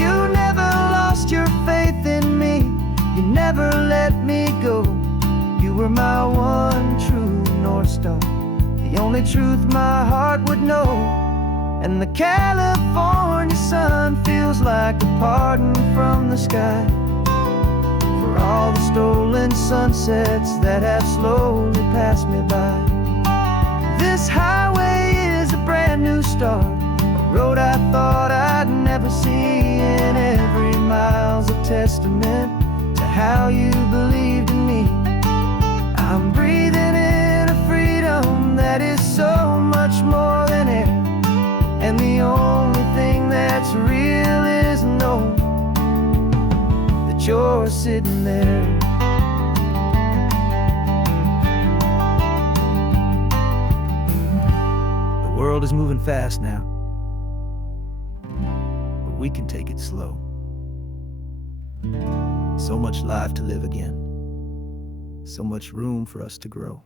You never lost your faith in me, you never let me go. You were my one true North Star, the only truth my heart would know. And the California sun feels like a pardon from the sky for all the stolen sunsets that have slowly passed me by. This highway is a brand new start, a road I thought I'd never see, and every mile's a testament to how you believed in me. I'm breathing in a freedom that is so much more than air, and the only thing that's real is knowing that you're sitting there. The world is moving fast now, but we can take it slow. So much life to live again, so much room for us to grow.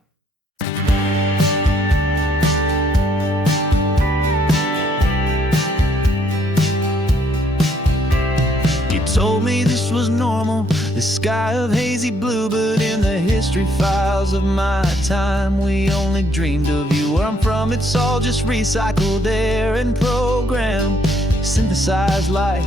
You told me this was normal, this sky of hazy blue, but in the history files of my time, we only dreamed of you. Where I'm from, it's all just recycled air and programmed, synthesized light.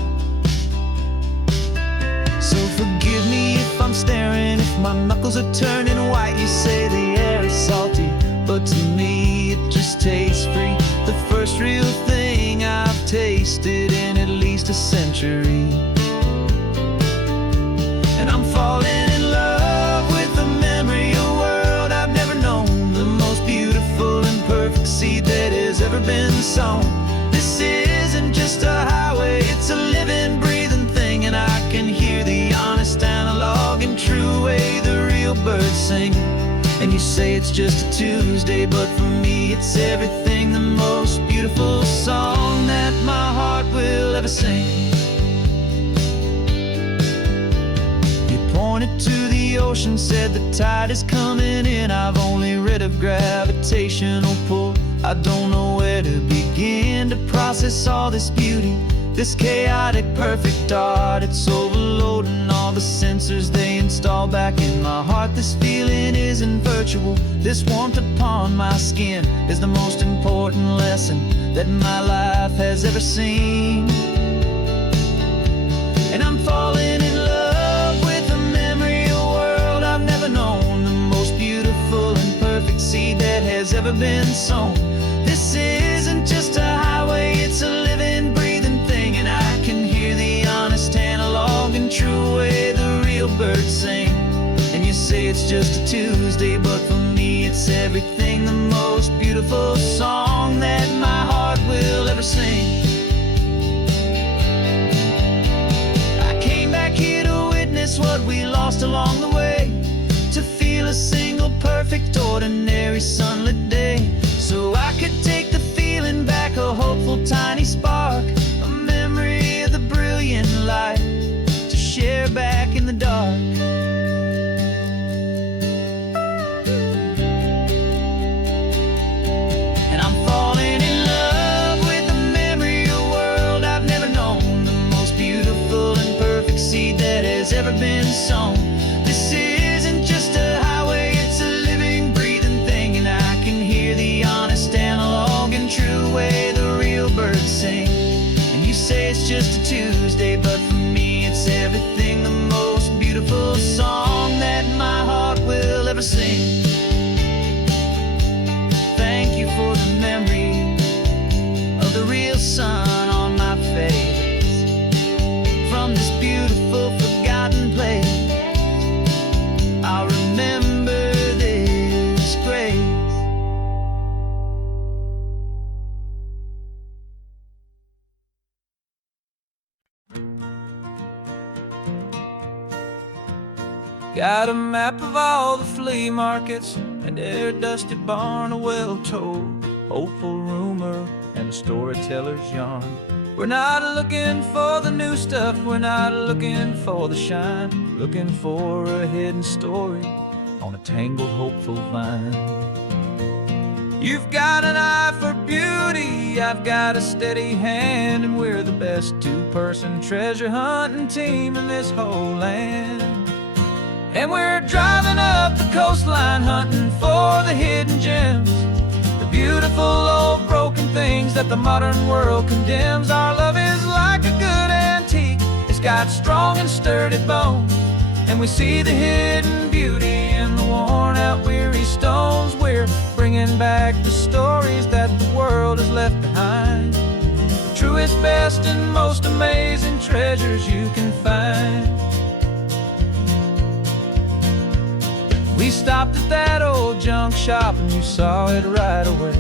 So forgive me if I'm staring, if my knuckles are turning white. You say the air is salty, but to me it just tastes free. The first real thing I've tasted in at least a century. And I'm falling in love with the memory of a world I've never known, the most beautiful and perfect seed that has ever been sown. This isn't just a highway, it's a living, breathing thing, and I can hear the honest, analog, and true way the real birds sing. And you say it's just a Tuesday, but for me it's everything, the most beautiful song that my heart will ever sing. Pointed to the ocean, said the tide is coming in. I've only read of gravitational pull, I don't know where to begin to process all this beauty, this chaotic perfect art. It's overloading all the sensors they install back in my heart. This feeling isn't virtual, this warmth upon my skin is the most important lesson that my life has ever seen. And I'm falling in love with a memory of a world I've never known, the most beautiful and perfect seed that has ever been sown. This isn't just a highway, it's a living, breathing thing, and I can hear the honest, analog, and true way the real birds sing. And you say it's just a Tuesday, but for me it's everything, the most beautiful song that my heart will ever sing. What we lost along the way, to feel a single perfect ordinary sunlit day, so I could take the feeling back, a hopeful tiny spark, a memory of the brilliant light to share back in the dark. And I'm falling in love with the memory of a world I've never known, the most beautiful and perfect seed that has ever been sown. This isn't just a highway, it's a living, breathing thing, and I can hear the honest, analog, and true way the real birds sing. And you say it's just a Tuesday, but for me it's everything, the most beautiful song that my heart will ever sing. Thank you for the memory of the real sun on my face, from this beautiful forgotten place. I'll remember this grace. Got a map of all the flea markets and their dusty barn, a well-told, hopeful rumor, and a storyteller's yarn. We're not looking for the new stuff, we're not looking for the shine, looking for a hidden story on a tangled, hopeful vine. You've got an eye for beauty, I've got a steady hand, and we're the best two-person treasure hunting team in this whole land. And we're driving up the coastline hunting for the hidden gems, the beautiful old broken things that the modern world condemns. Our love is like a good antique, it's got strong and sturdy bones, and we see the hidden beauty in the worn out weary stones. We're bringing back the stories that the world has left behind, the truest, best, and most amazing treasures you can find. We stopped at that old junk shop and you saw it right away,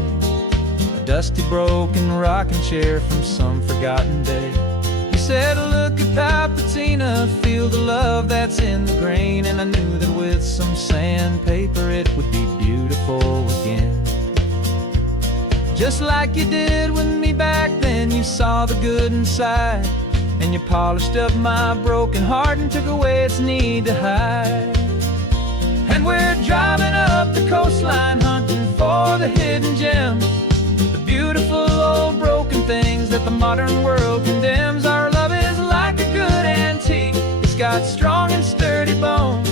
a dusty, broken rocking chair from some forgotten day. You said, look at that patina, feel the love that's in the grain, and I knew that with some sandpaper it would be beautiful again. Just like you did with me back then, you saw the good inside, and you polished up my broken heart and took away its need to hide. And we're driving up the coastline hunting for the hidden gems, the beautiful old broken things that the modern world condemns. Our love is like a good antique, it's got strong and sturdy bones,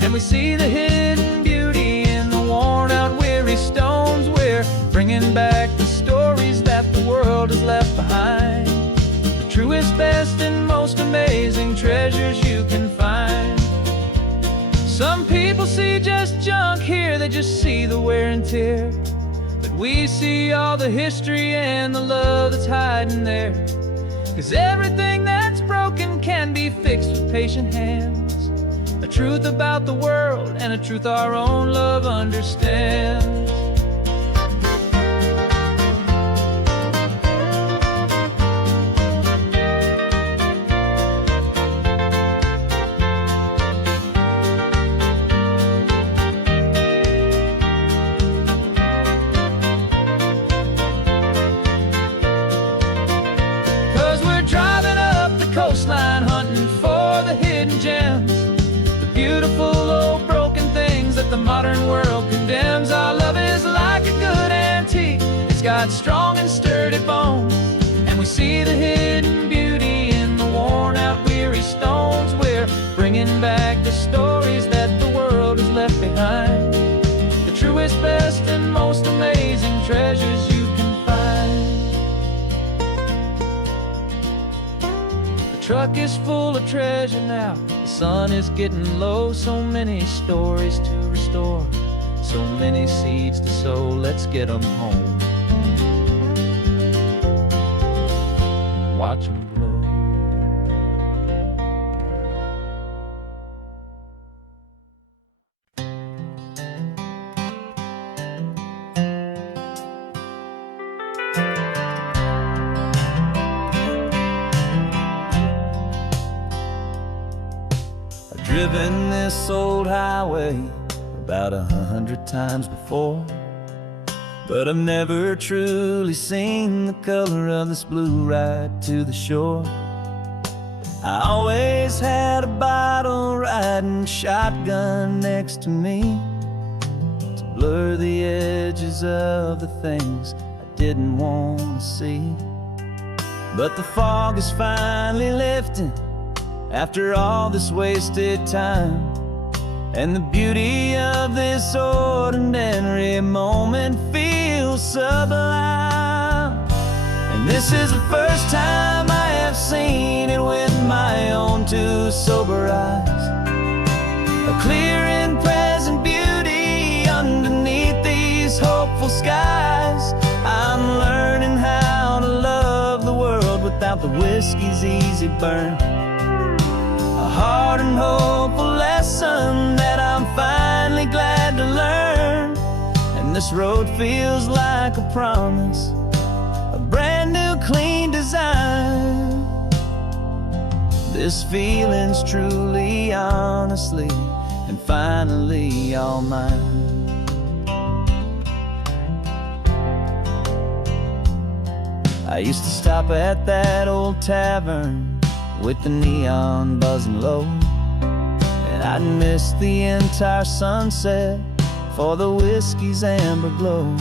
and we see the hidden beauty in the worn out weary stones. We're bringing back the stories that the world has left behind, the truest, best, and most amazing treasures you can find. Some people see just junk here, they just see the wear and tear, but we see all the history and the love that's hiding there. 'Cause everything that's broken can be fixed with patient hands, a truth about the world and a truth our own love understands. 'Cause we're driving up the coastline hunting for the hidden gems, the beautiful old broken things that the modern world condemns. Our love is like a good antique, it's got strong and sturdy bones, and we see the hidden beauty in the worn out weary stones. We're bringing back the stories that the world has left behind, the truest, best, and most amazing treasures you can find. The truck is full of treasure now, the sun is getting low. So many stories to restore, so many seeds to sow. Let's get them home, watch them blow. I've driven this old highway about 100 times before, but I've never truly seen the color of this blue right to the shore. I always had a bottle riding shotgun next to me to blur the edges of the things I didn't want to see. But the fog is finally lifting after all this wasted time, and the beauty of this ordinary moment feels sublime. And this is the first time I have seen it with my own two sober eyes, a clear and present beauty underneath these hopeful skies. I'm learning how to love the world without the whiskey's easy burn, a hard and hopeful lesson that I'm finally glad to learn. And this road feels like a promise, a brand new clean design. This feeling's truly, honestly and finally all mine. I used to stop at that old tavern with the neon buzzing low, and I'd miss the entire sunset for the whiskey's amber glow.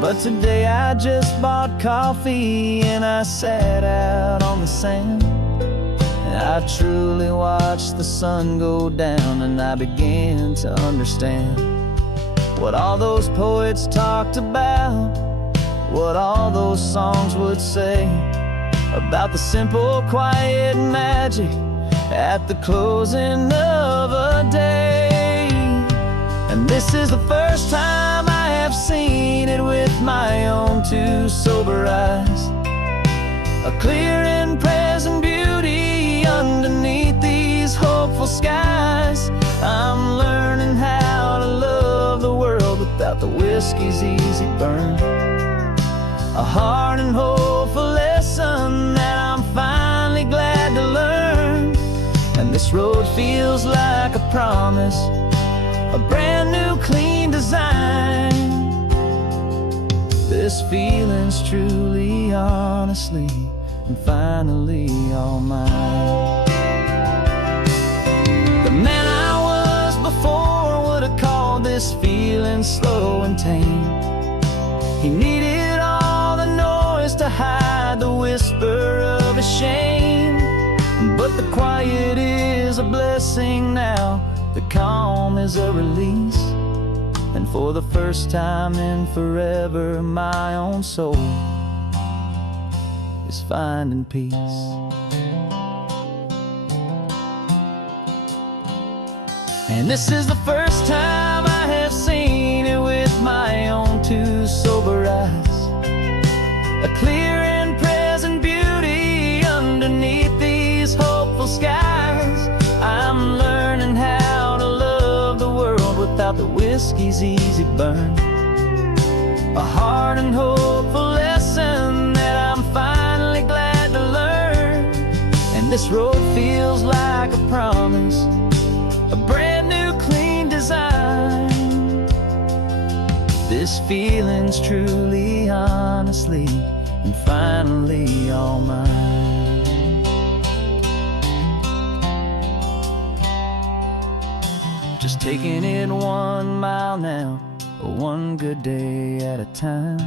But today I just bought coffee and I sat out on the sand, and I truly watched the sun go down, and I began to understand what all those poets talked about, what all those songs would say about the simple, quiet magic at the closing of a day. And this is the first time I have seen it with my own two sober eyes, a clear and present beauty underneath these hopeful skies. I'm learning how to love the world without the whiskey's easy burn, a hard and hopeful lesson that I'm finally glad to learn. And this road feels like a promise, a brand new clean design. This feeling's truly, honestly, and finally all mine. The man I was before would have called this feeling slow and tame. He needed all the noise to hide the whisper of his shame. But the quiet is a blessing now, the calm is a release, and for the first time in forever my own soul is finding peace. And this is the first time I have seen it with my own two sober eyes, a clear and present beauty underneath these hopeful skies. I'm learning how to love the world without the whiskey's easy burn, a hard and hopeful lesson that I'm finally glad to learn. And this road feels like a promise, a brand new clean design. This feeling's truly, honestly, and finally all mine. Just taking it 1 mile now, one good day at a time.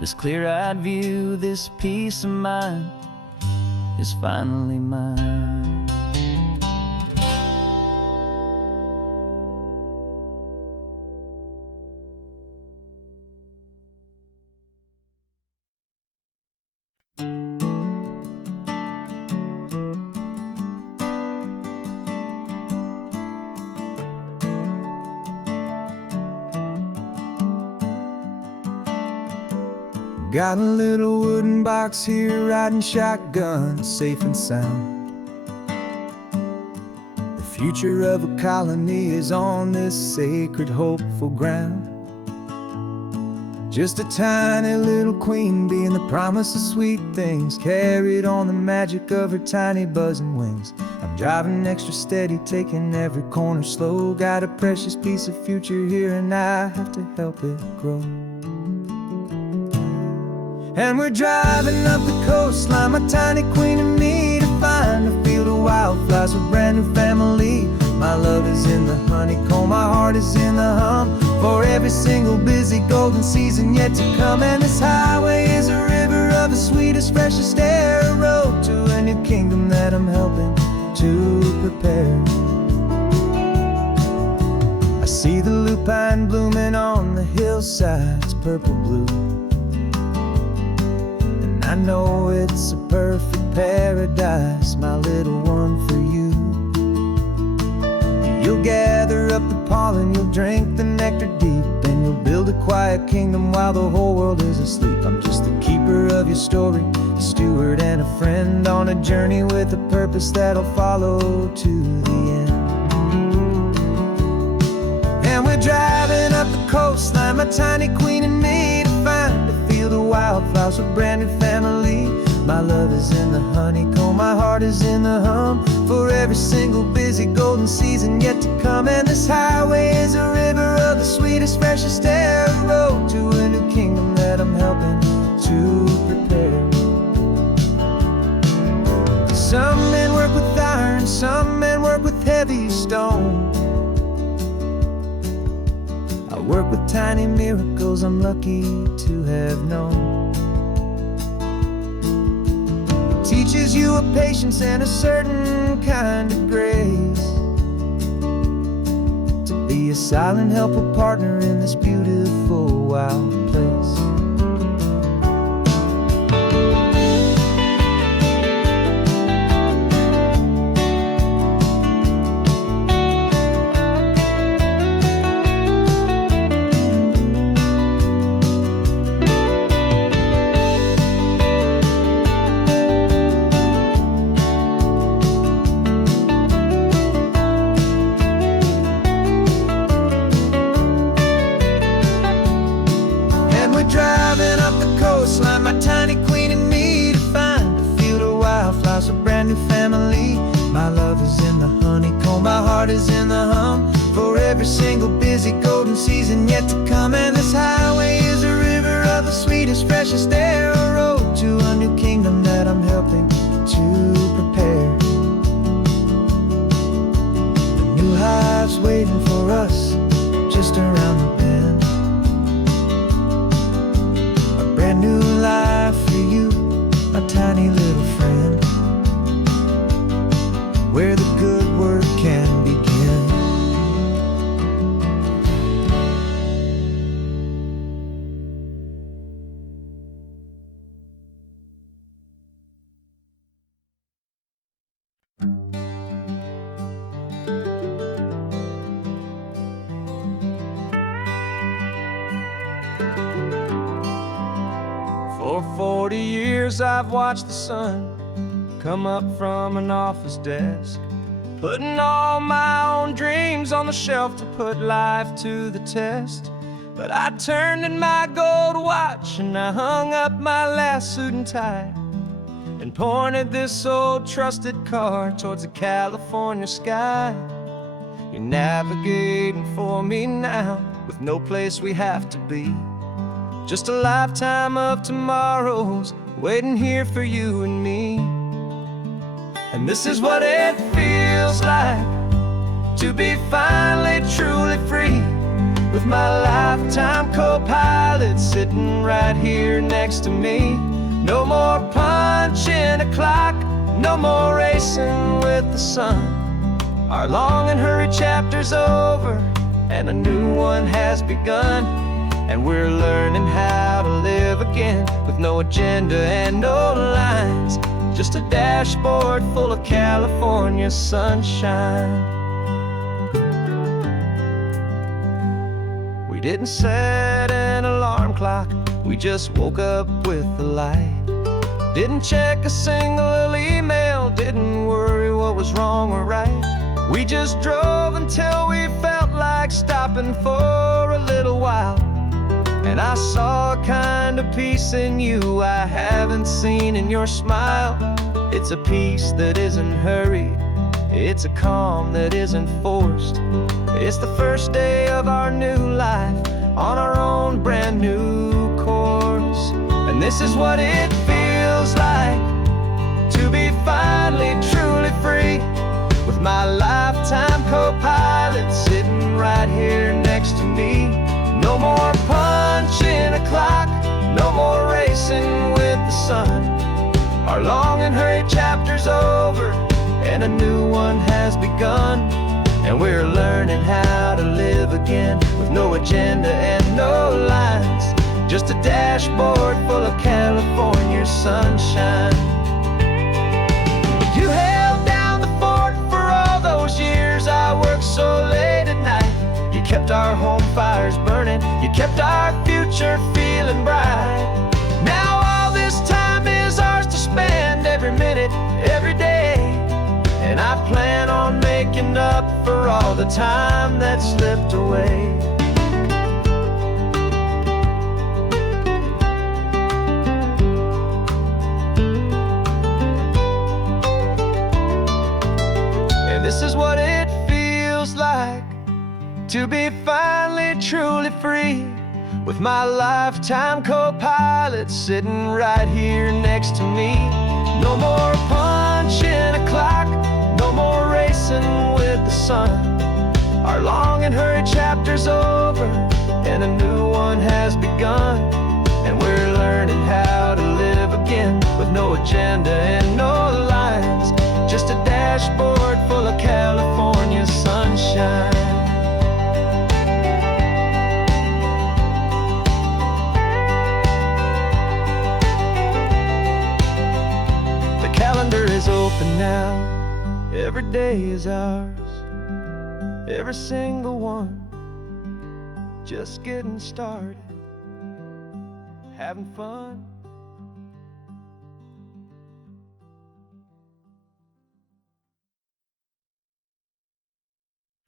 This clear-eyed view, this peace of mind is finally mine. Got a little wooden box here, riding shotgun, safe and sound. The future of a colony is on this sacred, hopeful ground. Just a tiny little queen bee and the promise of sweet things, carried on the magic of her tiny buzzing wings. I'm driving extra steady, taking every corner slow. Got a precious piece of future here and I have to help it grow. And we're driving up the coastline, my tiny queen and me, to find a field of wildflowers with a brand new family. My love is in the honeycomb, my heart is in the hum, for every single busy golden season yet to come. And this highway is a river of the sweetest, freshest air, a road to a new kingdom that I'm helping to prepare. I see the lupine blooming on the hillsides, purple blue, I know it's a perfect paradise, my little one, for you. You'll gather up the pollen, you'll drink the nectar deep, and you'll build a quiet kingdom while the whole world is asleep. I'm just the keeper of your story, a steward and a friend, on a journey with a purpose that'll follow to the end. And we're driving up the coastline, my tiny queen and me, to find a field of wildflowers with a brand new family. My love is in the honeycomb, my heart is in the hum. For every single busy golden season yet to come. And this highway is a river of the sweetest, freshest air, a road to a new kingdom that I'm helping to prepare. Some men work with iron, some men work with heavy stone. I work with tiny miracles I'm lucky to have known. Teaches you a patience and a certain kind of grace, to be a silent, helpful partner in this beautiful, wild place. Driving up the coastline, my tiny queen and me, to find a field of wildflowers, a brand new family. My love is in the honeycomb, my heart is in the hum. For every single busy golden season yet to come. And this highway is a river of the sweetest, freshest air, a road to a new kingdom that I'm helping to prepare. A new hive's waiting for us just around the bend. Brand new life for you, my tiny little friend, where the good work can begin. For 40 years I've watched the sun come up from an office desk, putting all my own dreams on the shelf to put life to the test. But I turned in my gold watch and I hung up my last suit and tie, and pointed this old trusted car towards the California sky. You're navigating for me now, with no place we have to be. Just a lifetime of tomorrows waiting here for you and me. And this is what it feels like to be finally truly free, with my lifetime co-pilot sitting right here next to me. No more punching a clock, no more racing with the sun. Our long and hurried chapter's over and a new one has begun. And we're learning how to live again, with no agenda and no lines, just a dashboard full of California sunshine. We didn't set an alarm clock, we just woke up with the light. Didn't check a single email, didn't worry what was wrong or right. We just drove until we felt like stopping for a little while. And I saw a kind of peace in you I haven't seen in your smile. It's a peace that isn't hurried, it's a calm that isn't forced. It's the first day of our new life on our own brand new course. And this is what it feels like to be finally truly free, with my lifetime co-pilot sitting right here next to me. No more punching a clock, no more racing with the sun. Our long and hurried chapter's over and a new one has begun. And we're learning how to live again, with no agenda and no lines, just a dashboard full of California sunshine. You held down the fort for all those years I worked so late at night. You kept our home fires burning, you kept our future feeling bright. Now all this time is ours to spend, every minute, every day. And I plan on making up for all the time that slipped away. to be finally truly free, with my lifetime co-pilot sitting right here next to me. No more punching a clock, no more racing with the sun. Our long and hurried chapter's over, and a new one has begun. And we're learning how to live again, with no agenda and no lines, just a dashboard full of California sunshine. The calendar is open now, every day is ours, every single one, just getting started, having fun.